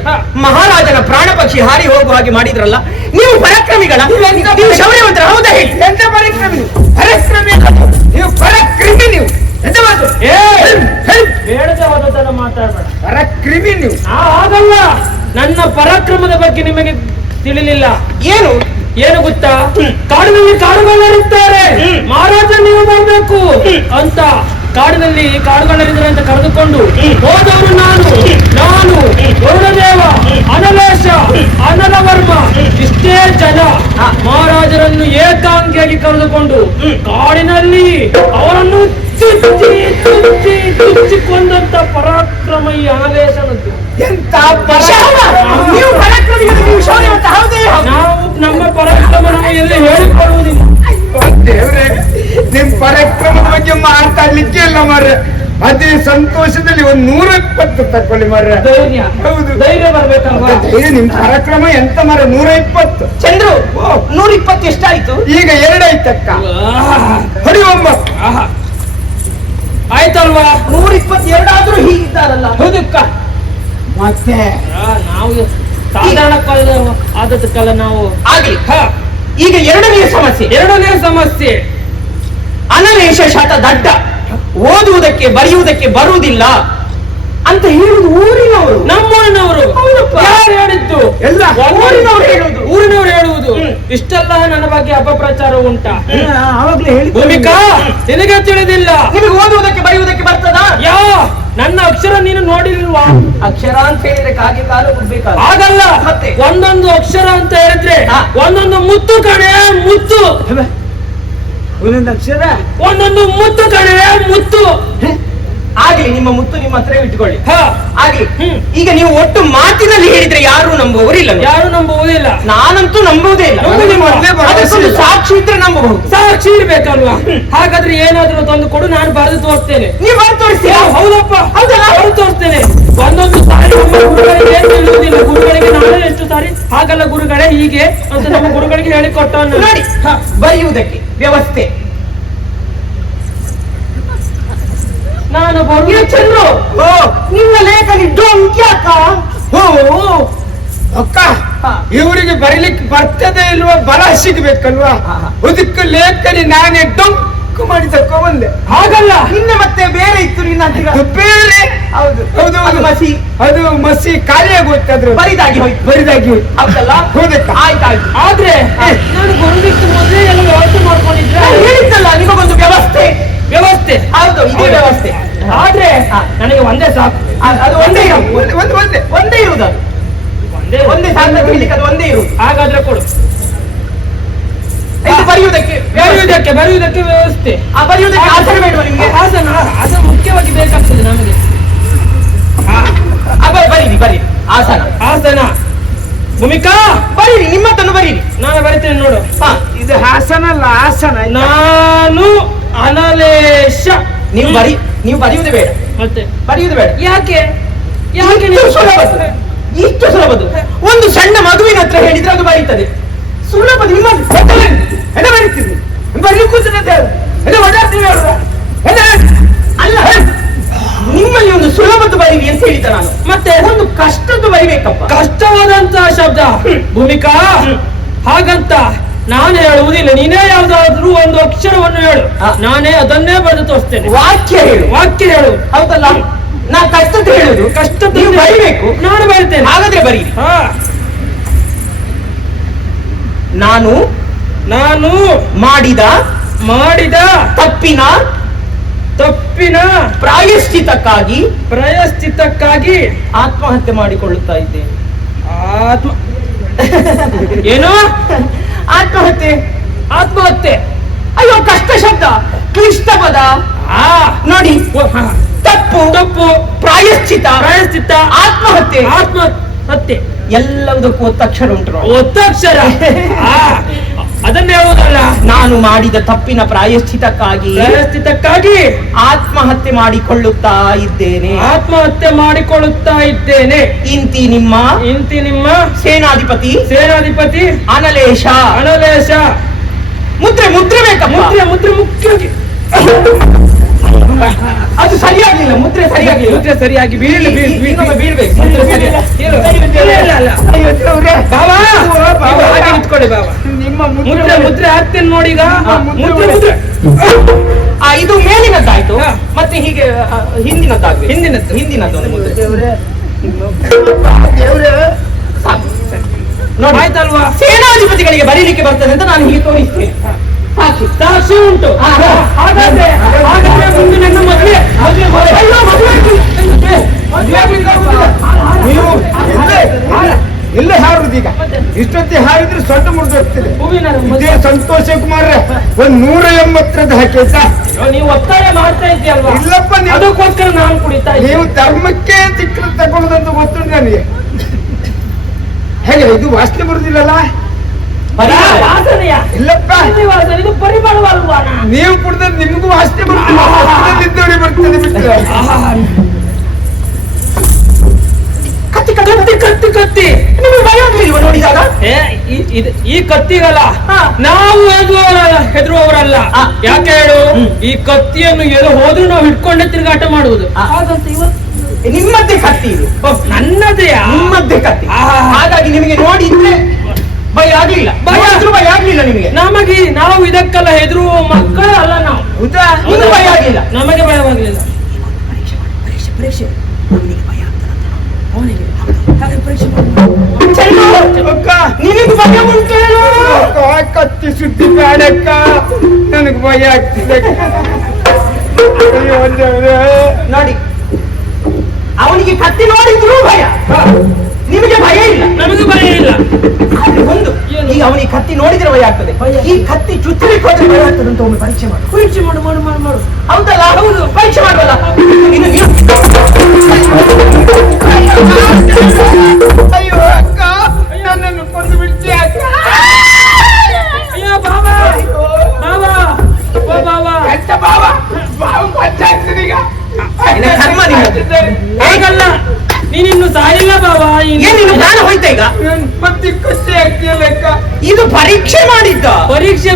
ಮಹಾರಾಜನ ಪ್ರಾಣ ಪಕ್ಷಿ ಹಾರಿ ಹೋಗುವ ಹಾಗೆ ಮಾಡಿದ್ರಲ್ಲ. ನೀವು ಪರಾಕ್ರಮಿಗಳ, ನೀವು ಶೌರ್ಯವಂತರ ಹೌದಾ? ಹೇಳಿ, ಎಂತ ಪರಾಕ್ರಮಿ? ಪರಾಕ್ರಮಿ ನೀವು, ಪರಾಕ್ರಮಿ ನೀವು. ಎಂತ ಮಾತು? ಬೇಡದೆ ಹೋದದನ್ನ ಮಾತಾಡಬೇಡ. ಪರಾಕ್ರಮಿ ನೀವು. ಆಗಲ್ಲ, ನನ್ನ ಪರಾಕ್ರಮದ ಬಗ್ಗೆ ನಿಮಗೆ ತಿಳಿಲಿಲ್ಲ. ಏನು ಗೊತ್ತಾ, ಕಾಡಿನಲ್ಲಿ ಕಾಡುಗಳ್ಳರಿರ್ತಾರೆ, ಮಹಾರಾಜ ನೀವು ಬರ್ಬೇಕು ಅಂತ ಕಾಡಿನಲ್ಲಿ ಕಾಡುಗಳ್ಳರಿದ್ದಾರೆ ಅಂತ ಕರೆದುಕೊಂಡು ಹೋದವರು ನಾನು ವರುಣದೇವ, ಅನಲೇಶ, ಅನಲವರ್ಮ, ಇಷ್ಟೇ ಜನ ಮಹಾರಾಜರನ್ನು ಏಕಾಂಗಿಯಾಗಿ ಕರೆದುಕೊಂಡು ಕಾಡಿನಲ್ಲಿ ಅವರನ್ನು ಕೊಂದಂತ ಪರಾಕ್ರಮ ಈ ಅನಲೇಶನದ್ದು. ನಾವು ನಮ್ಮ ಪರಾಕ್ರಮ ಎಲ್ಲಿ ಹೇಳಿಕೊಳ್ಳುವುದಿಲ್ಲ. ದೇವ್ರೆ, ನಿಮ್ ಪರಾಕ್ರಮದ ಬಗ್ಗೆ ಮಾತಾಡ್ಲಿಕ್ಕೆ ಇಲ್ಲ ಮಾರ್ರೆ. ಅದೇ ಸಂತೋಷದಲ್ಲಿ 120 ತಕೊಳ್ಳಿ ಮಾರ್ರೆ. ಧೈರ್ಯ, ಹೌದು, ಧೈರ್ಯ ಬರ್ಬೇಕಲ್ವಾ? ನಿಮ್ ಪರಾಕ್ರಮ ಎಂತ ಮಾರ್ರೆ? 120. ಚಂದ್ರು, 120 ಎಷ್ಟಾಯ್ತು? ಈಗ 2 ಆಯ್ತಕ್ಕ. ಹೊಡಿ 9. ಆಯ್ತಲ್ವಾ? 122 ಆದ್ರೂ ಹೀಗಿದ್ದಾರಲ್ಲ. ಹೌದಕ್ಕ. ಮತ್ತೆ ನಾವು ಸಾಧಾರಣ ಆದದ್ದಕ್ಕಲ್ಲ ನಾವು. ಆಗ್ಲಿ. ಈಗ ಎರಡನೆಯ ಸಮಸ್ಯೆ, ಅನಲೇಶ ಶತದಡ್ಡ, ಓದುವುದಕ್ಕೆ ಬರೆಯುವುದಕ್ಕೆ ಬರುವುದಿಲ್ಲ ಅಂತ ಹೇಳುವುದು ಊರಿನವರು, ನಮ್ಮೂರಿನವರು. ಯಾರು ಹೇಳಿದ್ದು? ಎಲ್ಲ ಊರಿನವರು ಹೇಳುವುದು. ಇಷ್ಟೆಲ್ಲ ನನ್ನ ಬಗ್ಗೆ ಅಪಪ್ರಚಾರ ಉಂಟಾ? ಆವಾಗ್ಲೇ ಹೇಳಿ. ಭೂಮಿಕಾ, ನಿನಗೆ ತಿಳಿದಿಲ್ಲ. ನಿಮಗೆ ಓದುವುದಕ್ಕೆ ಬರೆಯುವುದಕ್ಕೆ ಬರ್ತದಾ? ನನ್ನ ಅಕ್ಷರ ನೀನು ನೋಡಿಲ್ವಾ? ಅಕ್ಷರ ಅಂತ ಹೇಳಿದ್ರೆ ಕಾಗೆ ಕಾಲು ಹೋಗ್ಬೇಕಾಗ ಆಗಲ್ಲ. ಮತ್ತೆ ಒಂದೊಂದು ಅಕ್ಷರ ಅಂತ ಹೇಳಿದ್ರೆ ಒಂದೊಂದು ಮುತ್ತು ಕಣೆ, ಮುತ್ತು. ಒಂದೊಂದು ಅಕ್ಷರ, ಒಂದೊಂದು ಮುತ್ತು ಕಣೆ, ಮುತ್ತು. ಆಗ್ಲಿ, ನಿಮ್ಮ ಮುತ್ತು ನಿಮ್ಮ ಹತ್ರ ಇಟ್ಕೊಳ್ಳಿ. ಆಗ್ಲಿ. ಈಗ ನೀವು ಒಟ್ಟು ಮಾತಿನಲ್ಲಿ ಹೇಳಿದ್ರೆ ಯಾರು ನಂಬುವವರಿಲ್ಲ. ಯಾರು ನಂಬುವುದಿಲ್ಲ. ನಾನಂತೂ ನಂಬುವುದೇ ಇಲ್ಲ. ಅದಕ್ಕೊಂದು ಸಾಕ್ಷಿ ಇದ್ರೆ ನಂಬಬಹುದು. ಸಾಕ್ಷಿ ಇರ್ಬೇಕಲ್ವಾ? ಹಾಗಾದ್ರೆ ಏನಾದ್ರೂ ತಂದು ಕೊಡು, ನಾನು ಬರೆದು ತೋರಿಸ್ತೇನೆ. ನೀವು ಬರೆದು ತೋರಿಸ್ತೀರಾ? ಹೌದಪ್ಪ, ಬರೆದು ತೋರಿಸ್ತೇನೆ. ಒಂದೊಂದು ಸಾರಿ ಗುರುಗಳಿಗೆ ಏನ್ ತಿಳಿಯುವುದಿಲ್ಲ. ಗುರುಗಳಿಗೆ ನಾನು ಎಷ್ಟು ಸಾರಿ ಹಾಗಲ್ಲ ಗುರುಗಳೇ ಹೀಗೆ ಅಂತ ನಮ್ಮ ಗುರುಗಳಿಗೆ ಹೇಳಿಕೊಟ್ಟ ನೋಡಿ. ಬರೆಯುವುದಕ್ಕೆ ವ್ಯವಸ್ಥೆ ನಾನು ಬರೆಯುವ. ಚಂದ್ರು, ನಿಮ್ಮ ಲೇಖನಿ ಡೊಂಕಿ ಅಕ್ಕ. ಅಕ್ಕ, ಇವರಿಗೆ ಬರೀಲಿಕ್ಕೆ ಬರ್ತದೆ ಇಲ್ವಾ? ಬಲ ಸಿಗ್ಬೇಕಲ್ವಾ? ಅದಕ್ಕೆ ಲೇಖನಿ ನಾನೇ ಡೊಂಕು ಮಾಡಿ ತಕೊಂಡೆ. ಹಾಗಲ್ಲ, ನಿನ್ನೆ ಮತ್ತೆ ಬೇರೆ ಇತ್ತು ನಿನ್ನ ಹತ್ತಿರ. ಬೇರೆ? ಹೌದು, ಅದು ಮಸಿ ಖಾಲಿಯಾಗಿ ಹೋಯ್ತದ್ರು. ಬರಿದಾಗಿ ಹೋಯ್ತು. ಹೌದಲ್ಲ? ಹೌದಕ್ಕ. ಆಯ್ತಾಯ್ತು. ಆದ್ರೆ ನಾನು ಬರುವುದಕ್ಕೆ ಮೊದಲೇ ಎಲ್ಲ ವ್ಯವಸ್ಥೆ ಮಾಡ್ಕೊಂಡಿದ್ರೆ ಹೇಳಿದ್ದಲ್ಲ ನಿಮಗೊಂದು ವ್ಯವಸ್ಥೆ. ಹೌದು, ಇದೇ ವ್ಯವಸ್ಥೆ. ಆದ್ರೆ ನನಗೆ ಒಂದೇ ಸಾಕು. ಅದು ಒಂದೇ ಇರುವುದು. ಒಂದೇ ಸಾಕು ಹೇಳಿಕ್ಕೆ, ಅದು ಒಂದೇ ಇರುವುದು. ಹಾಗಾದ್ರೆ ಕೊಡು. ಬರೆಯುವುದಕ್ಕೆ ವ್ಯವಸ್ಥೆ. ಬರೆಯುವುದಕ್ಕೆ ಆಸನ ಬೇಡುವ ನಿಮ್ಗೆ? ಆಸನ ಮುಖ್ಯವಾಗಿ ಬೇಕಾಗ್ತದೆ ನಮಗೆ. ಬರೀರಿ ಆಸನ. ಭೂಮಿಕಾ, ಬರೀರಿ, ನಿಮ್ಮತ್ತನ್ನು ಬರೀರಿ. ನಾನು ಬರಿತೇನೆ ನೋಡು. ಇದು ಹಾಸನ ಅಲ್ಲ, ಆಸನ. ನಾನು ಅನಲೇಶ. ನೀವು ಬರೆಯುವುದೇ ಬೇಡ. ಮತ್ತೆ ಬರೆಯುವುದು ಬೇಡ. ಯಾಕೆ? ಇಷ್ಟು ಸುಲಭದು. ಒಂದು ಸಣ್ಣ ಮಗುವಿನ ಹತ್ರ ಹೇಳಿದ್ರೆ ಅದು ಬರೀತದೆ. ಸುಲಭ. ನಿಮ್ಮ ಬರೀತೀರಿ, ಅಲ್ಲ, ನಿಮ್ಮಲ್ಲಿ ಒಂದು ಸುಲಭದ್ದು ಬರೀರಿ ಅಂತ ಹೇಳಿದ ನಾನು. ಮತ್ತೆ ಒಂದು ಕಷ್ಟದ್ದು ಬರಿಬೇಕಪ್ಪ. ಕಷ್ಟವಾದಂತಹ ಶಬ್ದ ಭೂಮಿಕಾ, ಹಾಗಂತ ನಾನು ಹೇಳುವುದಿಲ್ಲ. ನೀನೇ ಯಾವ್ದಾದ್ರೂ ಒಂದು ಅಕ್ಷರವನ್ನು ಹೇಳು, ನಾನೇ ಅದನ್ನೇ ಬರೆದು ತೋರಿಸ್ತೇನೆ. ವಾಕ್ಯ ಹೇಳು. ಹೌದಲ್ಲ? ನಾ ಕಷ್ಟದ್ದು ಹೇಳುದು. ಕಷ್ಟದ್ದು ಬರಿಬೇಕು. ನಾನು ಬರ್ತೇನೆ. ಹಾಗಾದ್ರೆ ಬರೀ. ನಾನು ಮಾಡಿದ ತಪ್ಪಿನ ಪ್ರಾಯಶ್ಚಿತ್ತಕ್ಕಾಗಿ ಆತ್ಮಹತ್ಯೆ ಮಾಡಿಕೊಳ್ಳುತ್ತಾ ಇದ್ದೇನೆ. ಏನು? ಆತ್ಮಹತ್ಯೆ. ಅಯ್ಯೋ ಕಷ್ಟ ಶಬ್ದ, ಕ್ಲಿಷ್ಟ ಪದ. ಆ ನೋಡಿ, ಹಾ. ತಪ್ಪು, ತಪ್ಪು, ಪ್ರಾಯಶ್ಚಿತ, ಪ್ರಾಯಶ್ಚಿತ್ತ, ಆತ್ಮಹತ್ಯೆ, ಆತ್ಮಹತ್ಯೆ, ಎಲ್ಲದಕ್ಕೂ ಒತ್ತಕ್ಷರ ಉಂಟು ನೋಡಿ. ಒತ್ತಕ್ಷರ. ಆ, ಅದನ್ನ ಹೇಳುವುದಲ್ಲ. ನಾನು ಮಾಡಿದ ತಪ್ಪಿನ ಪ್ರಾಯಶ್ಚಿತಕ್ಕಾಗಿ ಪ್ರಾಯಶ್ಚಿತ್ತಕ್ಕಾಗಿ ಆತ್ಮಹತ್ಯೆ ಮಾಡಿಕೊಳ್ಳುತ್ತಾ ಇದ್ದೇನೆ. ಆತ್ಮಹತ್ಯೆ ಮಾಡಿಕೊಳ್ಳುತ್ತಾ ಇದ್ದೇನೆ. ಇಂತಿ ನಿಮ್ಮ ಸೇನಾಧಿಪತಿ ಅನಲೇಶ. ಮುದ್ರೆ ಬೇಕಪ್ಪ. ಮುದ್ರೆ ಮುಖ್ಯವಾಗಿ ಅದು ಸರಿಯಾಗಿಲ್ಲ, ಮುದ್ರೆ ಸರಿಯಾಗಿಲ್ಲ. ಮುದ್ರೆ ಸರಿಯಾಗಿ ಇನ್ನೊಮ್ಮೆ ಬೀಳ್ಬೇಕು. ಮುದ್ರೆ ಸರಿಯಾಗಿ. ಬಾಬಾ ಹಾಗೆ ನಿಂತ್ಕೊಳ್ಳಿ ಬಾಬಾ. ಮುದ್ರೆ ಹಾಕ್ತೇನೆ ನೋಡಿ ಈಗ. ಮುದ್ರೆ ಇದು ಮೇಲಿನದ್ದಾಯ್ತು. ಹಾ. ಮತ್ತೆ ಹೀಗೆ ಹಿಂದಿನದ್ದಾಗ್ಬೇಕು. ಹಿಂದಿನದ್ದು ಒಂದು ಮುದ್ರೆ. ಸಾಕು, ಸರಿ. ನೋಡಿ, ಆಯ್ತಲ್ವಾ? ಸೇನಾಧಿಪತಿಗಳಿಗೆ ಬರೀಲಿಕ್ಕೆ ಬರ್ತದೆ ಅಂತ ನಾನು ಹೀಗೆ ತೋರಿಸ್ತೇನೆ. ಸಾಕ್ಷಿ ಉಂಟು. ಹಾಗಾದ್ರೆ ಮುಂದೆ ನನ್ನ ಮದುವೆ ನೀವು ಎಲ್ಲೇ ಹಾರುದು ಈಗ? ಇಷ್ಟೊತ್ತಿ ಹಾರಿದ್ರೆ ಸೊಂಟ ಮುರಿದು ಹೋಗ್ತದೆ. ಇದೇ ಸಂತೋಷ ಕುಮಾರ್ ಒಂದ್ 180 ಹಾಕಿ ಆಯ್ತಾ? ನೀವು ಒತ್ತಾಯ ಮಾಡ್ತಾ ಇದ್ದೀಯಲ್ವಾ? ಇಲ್ಲಪ್ಪ, ನೀವು ಅದಕ್ಕೋಸ್ಕರ ನಾನು ಕುಡಿತಾ ಇದ್ದೀನಿ. ನೀವು ಧರ್ಮಕ್ಕೆ ಚಿಕ್ಕ ತಗೊಳ್ಳೋದಂತ ಗೊತ್ತುಂಟು ನನಗೆ. ಹೇಗೆ ಇದು ವಾಸನೆ ಬರುದಿಲ್ಲಲ್ಲ? ವಾಸನೆಯ ಇಲ್ಲಪ್ಪ, ವಾಸನೆ, ಇದು ಪರಿಮಳವಲ್ವಾ? ನೀವು ಕುಡ್ದ ನಿಮ್ಗೂ ವಾಸನೆ ಬರ್ತದೆ, ಬರ್ತದೆ ಬಿಟ್ಟರೆ. ಕತ್ತಿ ನಿಮಗೆ ಭಯ ಆಗ್ಲಿಲ್ವಾ ನೋಡಿದಾಗ? ಈ ಕತ್ತಿಗಲ್ಲ, ನಾವು ಹೆದರುವವರಲ್ಲ. ಯಾಕೆ ಹೇಳು? ಈ ಕತ್ತಿಯನ್ನು ಎಲ್ಲೋ ಹೋದ್ರೂ ನಾವು ಹಿಡ್ಕೊಂಡೆ ತಿರುಗಾಟ ಮಾಡುವುದು. ಹಾಗಂತ ಇವತ್ತು ನಿಮ್ಮದ್ದೇ ಕತ್ತಿ ಇದು. ನನ್ನದೇ ನಿಮ್ಮದ್ದೇ ಕತ್ತಿ. ಹಾಗಾಗಿ ನಿಮಗೆ ನೋಡಿದ್ರೆ ಭಯ ಆಗ್ಲಿಲ್ಲ. ಭಯ ಆಗ್ಲಿಲ್ಲ ನಿಮಗೆ. ನಾವು ಇದಕ್ಕೆಲ್ಲ ಹೆದರುವ ಮಕ್ಕಳು ಅಲ್ಲ ನಾವು. ನಿಮಗೆ ಭಯ ಆಗ್ಲಿಲ್ಲ. ನಮಗೆ ಭಯವಾಗಲಿಲ್ಲ. ಪರೀಕ್ಷೆ ಅವನಿಗೆ ನಿನಗೆ ಭಯ ಉಂಟೇನು? ಕತ್ತಿ ಸುದ್ದಿ ಬೇಡಕ್ಕ, ನನಗೆ ಭಯ ಆಗ್ತಿದೆ. ನೋಡಿ, ಅವನಿಗೆ ಕತ್ತಿ ನೋಡಿದ್ರು ಭಯ, ನಿಮಗೆ ಭಯ ಇಲ್ಲ. ನಮಗೆ ಭಯ ಇಲ್ಲ. ಒಂದು ಈಗ ಅವನಿಗೆ ಕತ್ತಿ ನೋಡಿದ್ರೆ ಭಯ ಆಗ್ತದೆ. ಈ ಕತ್ತಿ ಚುಚ್ಚಲಿಕ್ಕೆ ಹೋದ್ರೆ ಭಯ ಆಗ್ತದೆ ಅಂತ ಒಮ್ಮೆ ಪರೀಕ್ಷೆ ಮಾಡು. ಹೌದಲ್ಲ? ಹೌದು, ಪರೀಕ್ಷೆ ಮಾಡುವಲ್ಲ. ಇನ್ನು ನೀವು ಅಯ್ಯೋ ಅಕ್ಕ, ನನ್ನನ್ನು ಕೊಂದು ಬಿಡ್ತೀಯ ಅಕ್ಕ. ಅಯ್ಯೋ ಬಾಬಾ, ಕರ್ಮ ನಿಮ್ಮದು. ಹಾಗಲ್ಲ, ನೀನಿನ್ನು ಸಾಯಿಲ್ಲ ಬಾಬಾ. ಏನಿನ್ನು ಪ್ರಾಣ ಹೋಯ್ತಾ ಈಗ? ಮತ್ತೆ ಖುಷಿ ಆಗ್ತೀಯಲ್ಲ ಅಕ್ಕ? ಇದು ಪರೀಕ್ಷೆ ಮಾಡಿದ್ದ. ಪರೀಕ್ಷೆ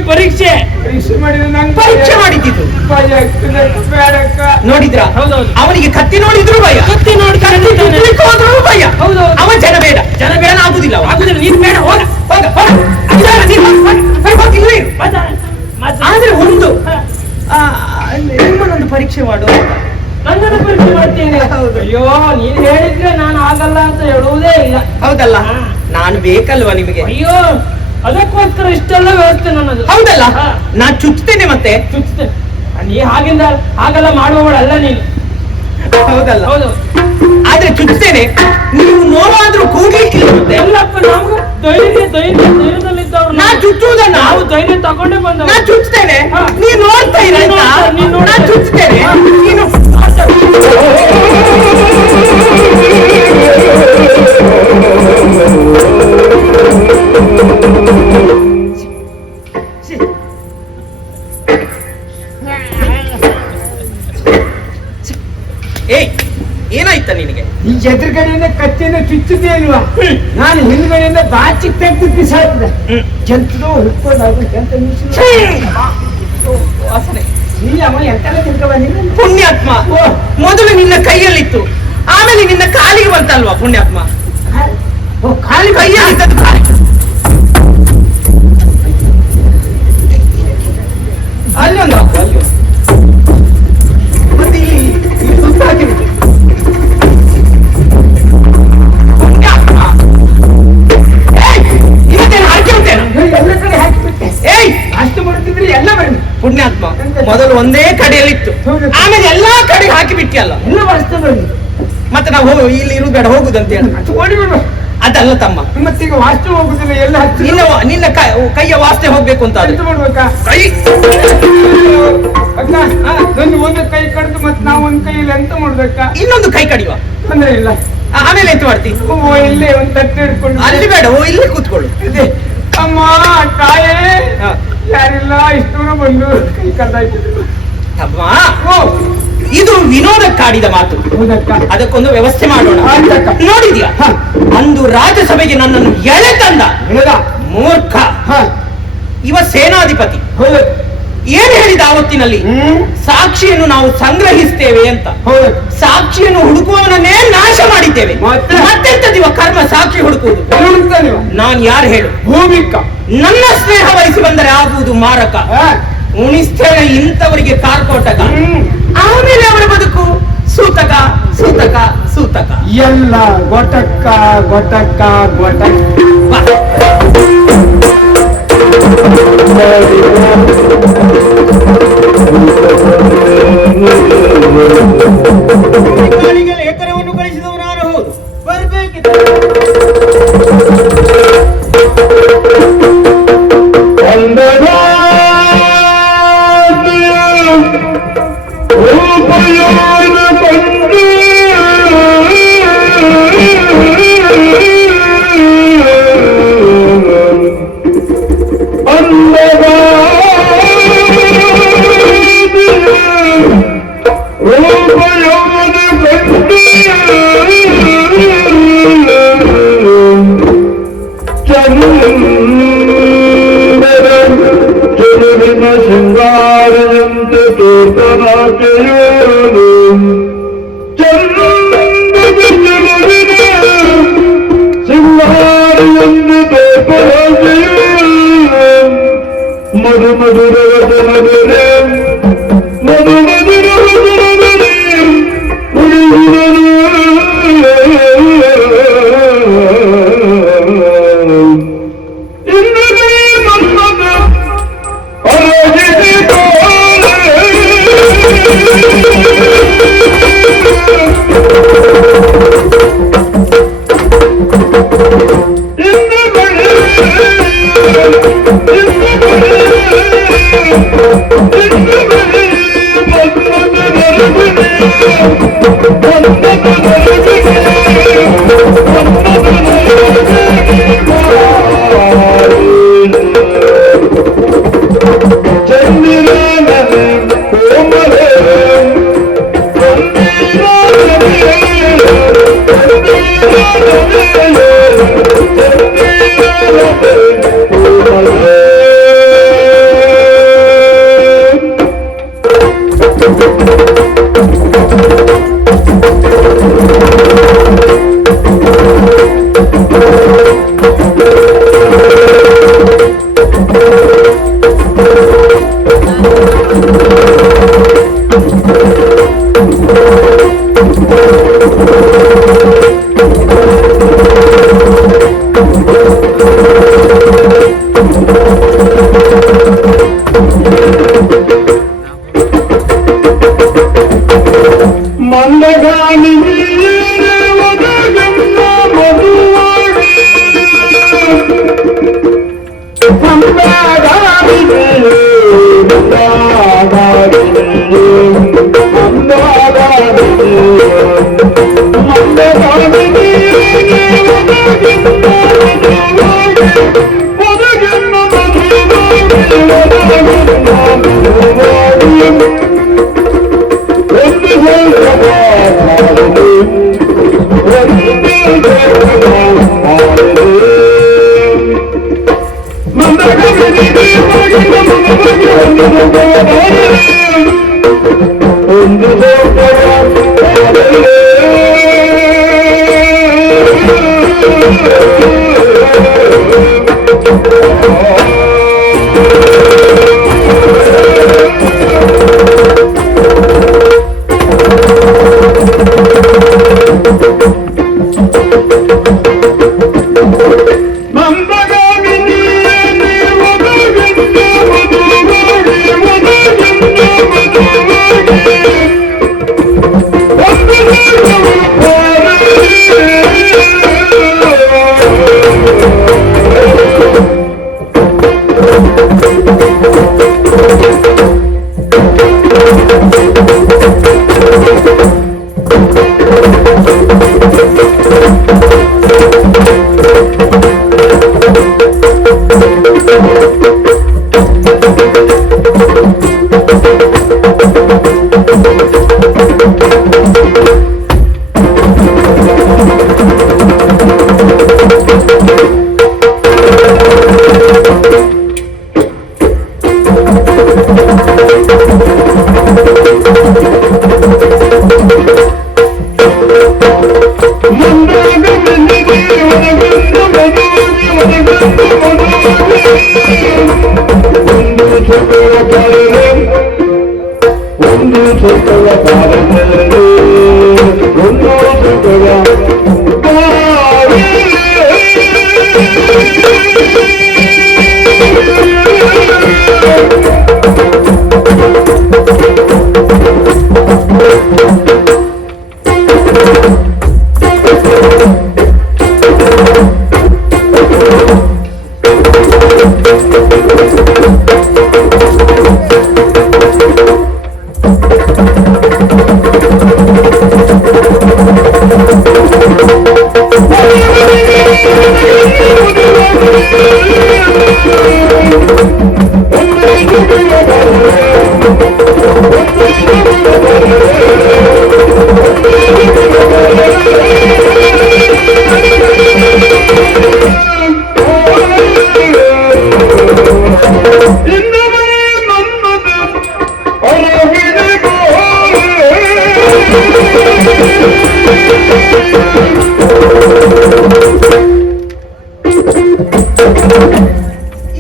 ಮಾಡಿದ್ರೆ ನಂಗೆ ಪರೀಕ್ಷೆ ಮಾಡಿದ್ದು ಭಯ ಆಗ್ತದೆ, ಬೇಡಕ್ಕ. ನೋಡಿದ್ರ? ಹೌದೌದು. ಅವನಿಗೆ ಕತ್ತಿ ನೋಡಿದ್ರು ಭಯ, ಕತ್ತಿ ನೋಡಿ ಚುಚ್ಚಲಿಕ್ಕೆ ಹೋದ್ರು ಭಯ. ಹೌದು. ಅವ ಜನ ಬೇಡ ಆಗುದಿಲ್ಲ. ನೀನ್ ಬೇಡ, ಹೋಗ. ಆದ್ರೆ ಒಂದು ನಿಮ್ಮನ್ನೊಂದು ಪರೀಕ್ಷೆ ಮಾಡು. ನನ್ನನ್ನು ಪರೀಕ್ಷೆ ಮಾಡ್ತೇನೆ. ಅಯ್ಯೋ, ನೀನ್ ಹೇಳಿದ್ರೆ ನಾನು ಆಗಲ್ಲ ಅಂತ ಹೇಳುವುದೇ ಇಲ್ಲ. ಹೌದಲ್ಲ? ನಾನು ಬೇಕಲ್ವಾ ನಿಮಗೆ? ಅಯ್ಯೋ, ಅದಕ್ಕೋಸ್ಕರ ಇಷ್ಟೆಲ್ಲ ವ್ಯವಸ್ಥೆ ನನ್ನದು. ಹೌದಲ್ಲ? ಹಾ. ನಾನ್ ಚುಚ್ತೇನೆ ಮತ್ತೆ. ಚುಚ್ತೇನೆ. ನೀ ಹಾಗೆಲ್ಲ ಮಾಡುವವಳಲ್ಲ ನೀನು. ಹೌದಲ್ಲ? ಹೌದು. ಆದ್ರೆ ಚುಚ್ತೇನೆ, ನೀವು ನೋವಾದ್ರೂ ಕೂಗ್ಲಿಕ್ಕಿಲ್ಲ ಮತ್ತೆ. ಎಲ್ಲಪ್ಪ, ನಮ್ಗೂ ಧೈರ್ಯದಲ್ಲಿದ್ದವ್ರು ನಾ ಚುಚ್ಚುವುದನ್ನ ನಾವು ಧೈರ್ಯ ತಗೊಂಡೇ ಬಂದ. ನಾ ಚುಚ್ತೇನೆ, ಹಾ. ನೀನ್ ನೋಡ್ತಾ ಇರ ಆಯ್ತಾ? ನೀನ್ ನೋಡ್ತಾ ನಾ ಇರು. ಚುಚ್ತೇನೆ, ನೀನು ಏಯ್, ಏನಾಯ್ತಾ ನಿನಗೆ? ಈ ಎದುರುಗಡೆಯಿಂದ ಕತ್ತಿನ ಚುಚ್ಚುದೇ ಇಲ್ವಾ? ನಾನು ಹಿಂದ್ಗಡೆಯಿಂದ ಬಾಚಿ ತೆಗೆದು ಬಿಸಾಡಿದೆ. ಜಂತದು ಹಿಡ್ಕೊಂಡು ಜಂತ ವಾಸನೆ. ಅಮ್ಮ ಎಂತೆಲ್ಲ ತಿಳ್ಕೊ ಬಂದಿಲ್ಲ. ಪುಣ್ಯಾತ್ಮ, ಮೊದಲು ನಿನ್ನ ಕೈಯಲ್ಲಿತ್ತು, ಆಮೇಲೆ ನಿನ್ನ ಕಾಲಿಗೆ ಬಂತಲ್ವಾ ಪುಣ್ಯಾತ್ಮ? ಖಾಲಿ ಕೈಯಲ್ಲಿದ್ದದ್ದು ಕಾಲಿ. ಅಲ್ಲೊಂದು ಹಾಕು, ಅಲ್ಲಿ ಮತ್ತೆ ಇಲ್ಲಿ ಸುತ್ತ ಹಾಕಿಬಿಟ್ಟು. ಪುಣ್ಯಾತ್ಮ, ಇವತ್ತೇನು ಹಾಕಿ ಉಂಟೇನು? ಎಲ್ಲ ಕಡೆ ಹಾಕಿಬಿಟ್ಟೆ. ಏಯ್, ಅಷ್ಟು ಮಾಡ್ತಿದ್ರೆ ಎಲ್ಲ ಬನ್ನಿ. ಪುಣ್ಯಾತ್ಮ, ಮೊದಲು ಒಂದೇ ಕಡೆಯಲ್ಲಿತ್ತು, ಆಮೇಲೆ ಎಲ್ಲಾ ಕಡೆಗೆ ಹಾಕಿ ಬಿಟ್ಟಿಯಲ್ಲ. ಎಲ್ಲ ವಸ್ತು ಬನ್ನಿ. ಮತ್ತೆ ನಾವು ಇಲ್ಲಿ ಇರುವುದು ಬೇಡ, ಹೋಗುದಂತ ಹೇಳಿ ಅದು ಓಡಿ ಬಿಡು. ಅದಲ್ಲ ತಮ್ಮ. ಮತ್ತೀಗ ವಾಸ್ತು ಹೋಗುದಿಲ್ಲ, ಎಲ್ಲ ಹಚ್ಚಿ ನಿನ್ನ ಕೈಯ ವಾಸನೆ ಹೋಗ್ಬೇಕು ಅಂತ ಎಂತ ಮಾಡ್ಬೇಕಾ? ಕೈ ಅಕ್ಕ ನಂದು ಒಂದು ಕೈ ಕಡ್ದು ಮತ್ತೆ ನಾವು ಒಂದ್ ಕೈಯಲ್ಲಿ ಎಂತ ಮಾಡ್ಬೇಕಾ? ಇನ್ನೊಂದು ಕೈ ಕಡಿಯುವ, ತೊಂದ್ರೆ ಇಲ್ಲ. ಆಮೇಲೆ ಎಂತ ಮಾಡ್ತಿ? ಇಲ್ಲೇ ಒಂದ್ ತಟ್ಟೆ ಹಿಡ್ಕೊಂಡು ಅಲ್ಲಿ ಬೇಡ, ಇಲ್ಲೇ ಕೂತ್ಕೊಳ್ಳು. ಇದೆ. ಅಮ್ಮ ತಾಯೇ, ಯಾರಿಲ್ಲ, ಇಷ್ಟು ಬಂದು ಕೈ ಕಡ್ದಾಯ್ತು. ತಮ್ಮ, ಇದು ವಿನೋದಕ್ಕಾಡಿದ ಮಾತು. ಅದಕ್ಕೊಂದು ವ್ಯವಸ್ಥೆ ಮಾಡೋಣ. ನೋಡಿದ್ಯಾ, ಅಂದು ರಾಜ್ಯಸಭೆಗೆ ನನ್ನನ್ನು ಎಳೆ ತಂದ ಮೂರ್ಖ ಇವ ಸೇನಾಧಿಪತಿ ಏನ್ ಹೇಳಿದ ಆವತ್ತಿನಲ್ಲಿ? ಸಾಕ್ಷಿಯನ್ನು ನಾವು ಸಂಗ್ರಹಿಸ್ತೇವೆ ಅಂತ. ಸಾಕ್ಷಿಯನ್ನು ಹುಡುಕುವವನನ್ನೇ ನಾಶ ಮಾಡಿದ್ದೇವೆ. ಮತ್ತೆಂತದಿವ ಕರ್ಮ ಸಾಕ್ಷಿ ಹುಡುಕುವುದು? ನಾನ್ ಯಾರು ಹೇಳು? ಭೂಮಿಕ. ನನ್ನ ಸ್ನೇಹ ವಹಿಸಿ ಬಂದರೆ ಆಗುವುದು ಮಾರಕ. ಉಣಿಸ್ತೇನೆ ಇಂಥವರಿಗೆ ಕಾರ್ಕೋಟಕ, ಆಮೇಲೆ ಅವರ ಬದುಕು ಸೂತಕ ಸೂತಕ ಸೂತಕ. ಎಲ್ಲ ಗೊಟಕ್ಕ ಗೊಟಕ್ಕ ಗೊಟಕ್ಕ. ಲೇಖನವನ್ನು ಕಳಿಸಿದವು ನಾನು. ಹೌದು, ಬರ್ಬೇಕಿತ್ತು. ಶೃಂಗಾರಯಂತೆ ತೋರ್ತನಾಕೆಯೋನು ಚಂದದ ಚೆಲುವಿನ ಶೃಂಗಾರಯಂತೆ ತೋರ್ತನಾಕೆಯೋನು ಮಧು ಮಧುರ ವಚನದರೆ ಮಧು ಮಧುರ ವಚನದರೆ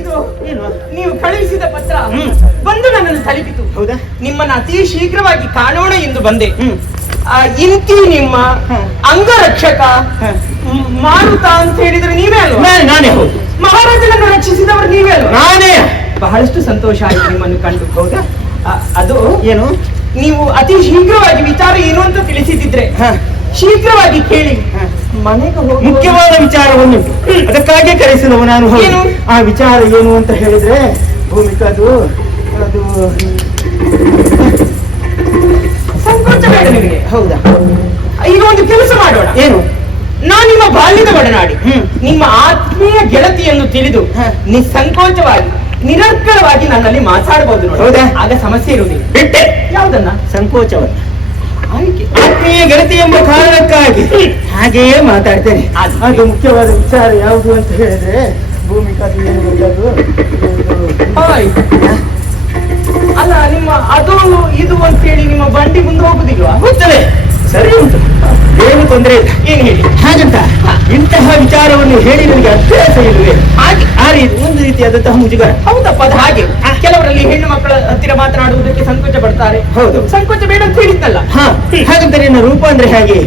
ಇದು ನೀವು ಕಳುಹಿಸಿದ ಪತ್ರ ಬಂದು ನನ್ನನ್ನು ತಲುಪಿತು. ಹೌದಾ? ನಿಮ್ಮನ್ನ ಅತಿ ಶೀಘ್ರವಾಗಿ ಕಾಣೋಣ ಎಂದು ಬಂದೆ. ಇಂತಿ ನಿಮ್ಮ ಅಂಗರಕ್ಷಕ ಮಾರುತ ಅಂತ ಹೇಳಿದ್ರೆ ನೀವೇ ಅಲ್ವಾ? ನಾನೇ. ಹೌದು. ಮಹಾರಾಜನನ್ನು ರಕ್ಷಿಸಿದವರು ನೀವೇ ಅಲ್ವಾ? ನಾನೇ. ಬಹಳಷ್ಟು ಸಂತೋಷ ಆಯ್ತು ನಿಮ್ಮನ್ನು ಕಂಡು. ಹೌದಾ? ಅದು ಏನು? ನೀವು ಅತಿ ಶೀಘ್ರವಾಗಿ ವಿಚಾರ ಏನು ಅಂತ ತಿಳಿಸಿದ್ರೆ ಶೀಘ್ರವಾಗಿ ಕೇಳಿ ಮನೆಗೆ ಹೋಗಿ. ಮುಖ್ಯವಾದ ವಿಚಾರ ಒಂದುಂಟು, ಅದಕ್ಕಾಗಿ ಕರೆಸಿದವ ನಾನು. ಏನು? ಆ ವಿಚಾರ ಏನು ಅಂತ ಹೇಳಿದ್ರೆ ಭೂಮಿಕಾ, ಅದು ಸಂಕೋಚ ಬೇಡ ನಿಮಗೆ. ಹೌದಾ? ಈಗ ಒಂದು ಕೆಲಸ ಮಾಡೋಣ. ಏನು? ನಾನು ನಿಮ್ಮ ಬಾಲ್ಯದ ಒಡನಾಡಿ, ನಿಮ್ಮ ಆತ್ಮೀಯ ಗೆಳತಿಯನ್ನು ತಿಳಿದು ನಿಸ್ಸಂಕೋಚವಾಗಿ ನಿರರ್ಗಳವಾಗಿ ನನ್ನಲ್ಲಿ ಮಾತಾಡಬಹುದು ನೋಡಿ. ಹೌದಾ? ಆಗ ಸಮಸ್ಯೆ ಇರುವುದಿಲ್ಲ. ಬಿಟ್ಟೆ ಯಾವುದನ್ನ? ಸಂಕೋಚವನ್ನು. ಆಯ್ಕೆ. ಆತ್ಮೀಯ ಗೆಳತಿ ಎಂಬ ಕಾರಣಕ್ಕಾಗಿ ಹಾಗೆಯೇ ಮಾತಾಡ್ತೇನೆ. ಅದು ಮುಖ್ಯವಾದ ವಿಚಾರ ಯಾವುದು ಅಂತ ಹೇಳಿದ್ರೆ ಭೂಮಿಕಾ, ಏನು ಗೊತ್ತದು? ಆಯ್ತು. ಅಲ್ಲ, ನಿಮ್ಮ ಅದು ಇದು ಅಂತ ಹೇಳಿ ನಿಮ್ಮ ಬಂಡಿ ಮುಂದೆ ಹೋಗುದಿಲ್ವಾ? ಗೊತ್ತಲೇ, ಸರಿ ಉಂಟು, ಏನು ತೊಂದರೆ ಇಲ್ಲ. ಏನ್ ಹೇಳಿ? ಹಾಗಂತ ಇಂತಹ ವಿಚಾರವನ್ನು ಹೇಳಿ ನನಗೆ ಅಭ್ಯಾಸ ಇಲ್ಲವೇ? ಹಾಗೆ ಆ ರೀತಿ ಒಂದು ರೀತಿಯಾದಂತಹ ಮುಜುಗರ. ಹೌದಪ್ಪ, ಅದು ಹಾಗೆ. ಕೆಲವರಲ್ಲಿ ಹೆಣ್ಣು ಮಕ್ಕಳ ಹತ್ತಿರ ಮಾತನಾಡುವುದಕ್ಕೆ ಸಂಕೋಚ ಪಡ್ತಾರೆ. ಹೌದು. ಸಂಕೋಚ ಬೇಡ ಅಂತ ಹೇಳಿದ್ದಲ್ಲ. ಹಾಗಂತ ನಿನ್ನ ರೂಪ ಅಂದ್ರೆ ಹೇಗೆ?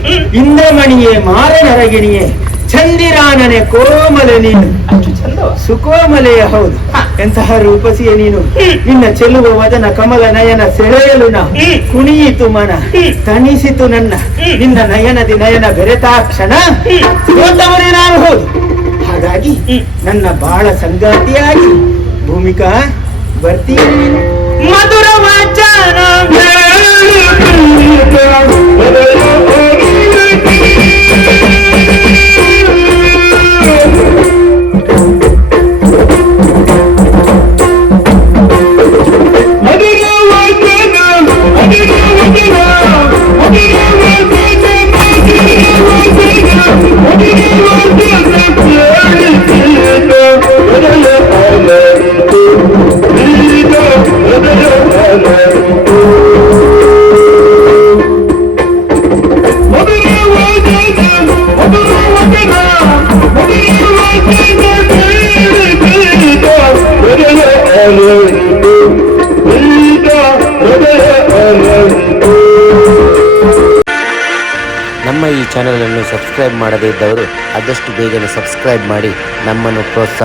ಇಂದ್ರಮಣಿಯೇ ಮಾರನರಗಿಣಿಯೇ ಚಂದಿರಾನನೆ ಕೋಮಲೆ ನೀನು. ಅಷ್ಟು ಚಂದ. ಸುಕೋಮಲೆಯ. ಹೌದು. ಎಂತಹ ರೂಪಸಿಯೇ ನೀನು. ನಿನ್ನ ಚೆಲುವ ವದನ ಕಮಲ ನಯನ ಸೆಳೆಯಲು ನಾ ಕುಣಿಯಿತು ಮನ ತಣಿಸಿತು ನನ್ನ. ನಿನ್ನ ನಯನದಿ ನಯನ ಬೆರೆತಾಕ್ಷಣ ಸೋತವನೇ ನಾನು. ಹೌದು. ಹಾಗಾಗಿ ನನ್ನ ಬಾಳ ಸಂಗಾತಿಯಾಗಿ ಭೂಮಿಕಾ ಬರ್ತೀನಿ. ಮಧುರ ವಚನ ನಮ್ಮ ಈ ಚಾನಲನ್ನು ಸಬ್ಸ್ಕ್ರೈಬ್ ಮಾಡದೇ ಇದ್ದವರು ಆದಷ್ಟು ಬೇಗನೆ ಸಬ್ಸ್ಕ್ರೈಬ್ ಮಾಡಿ ನಮ್ಮನ್ನು ಪ್ರೋತ್ಸಾಹ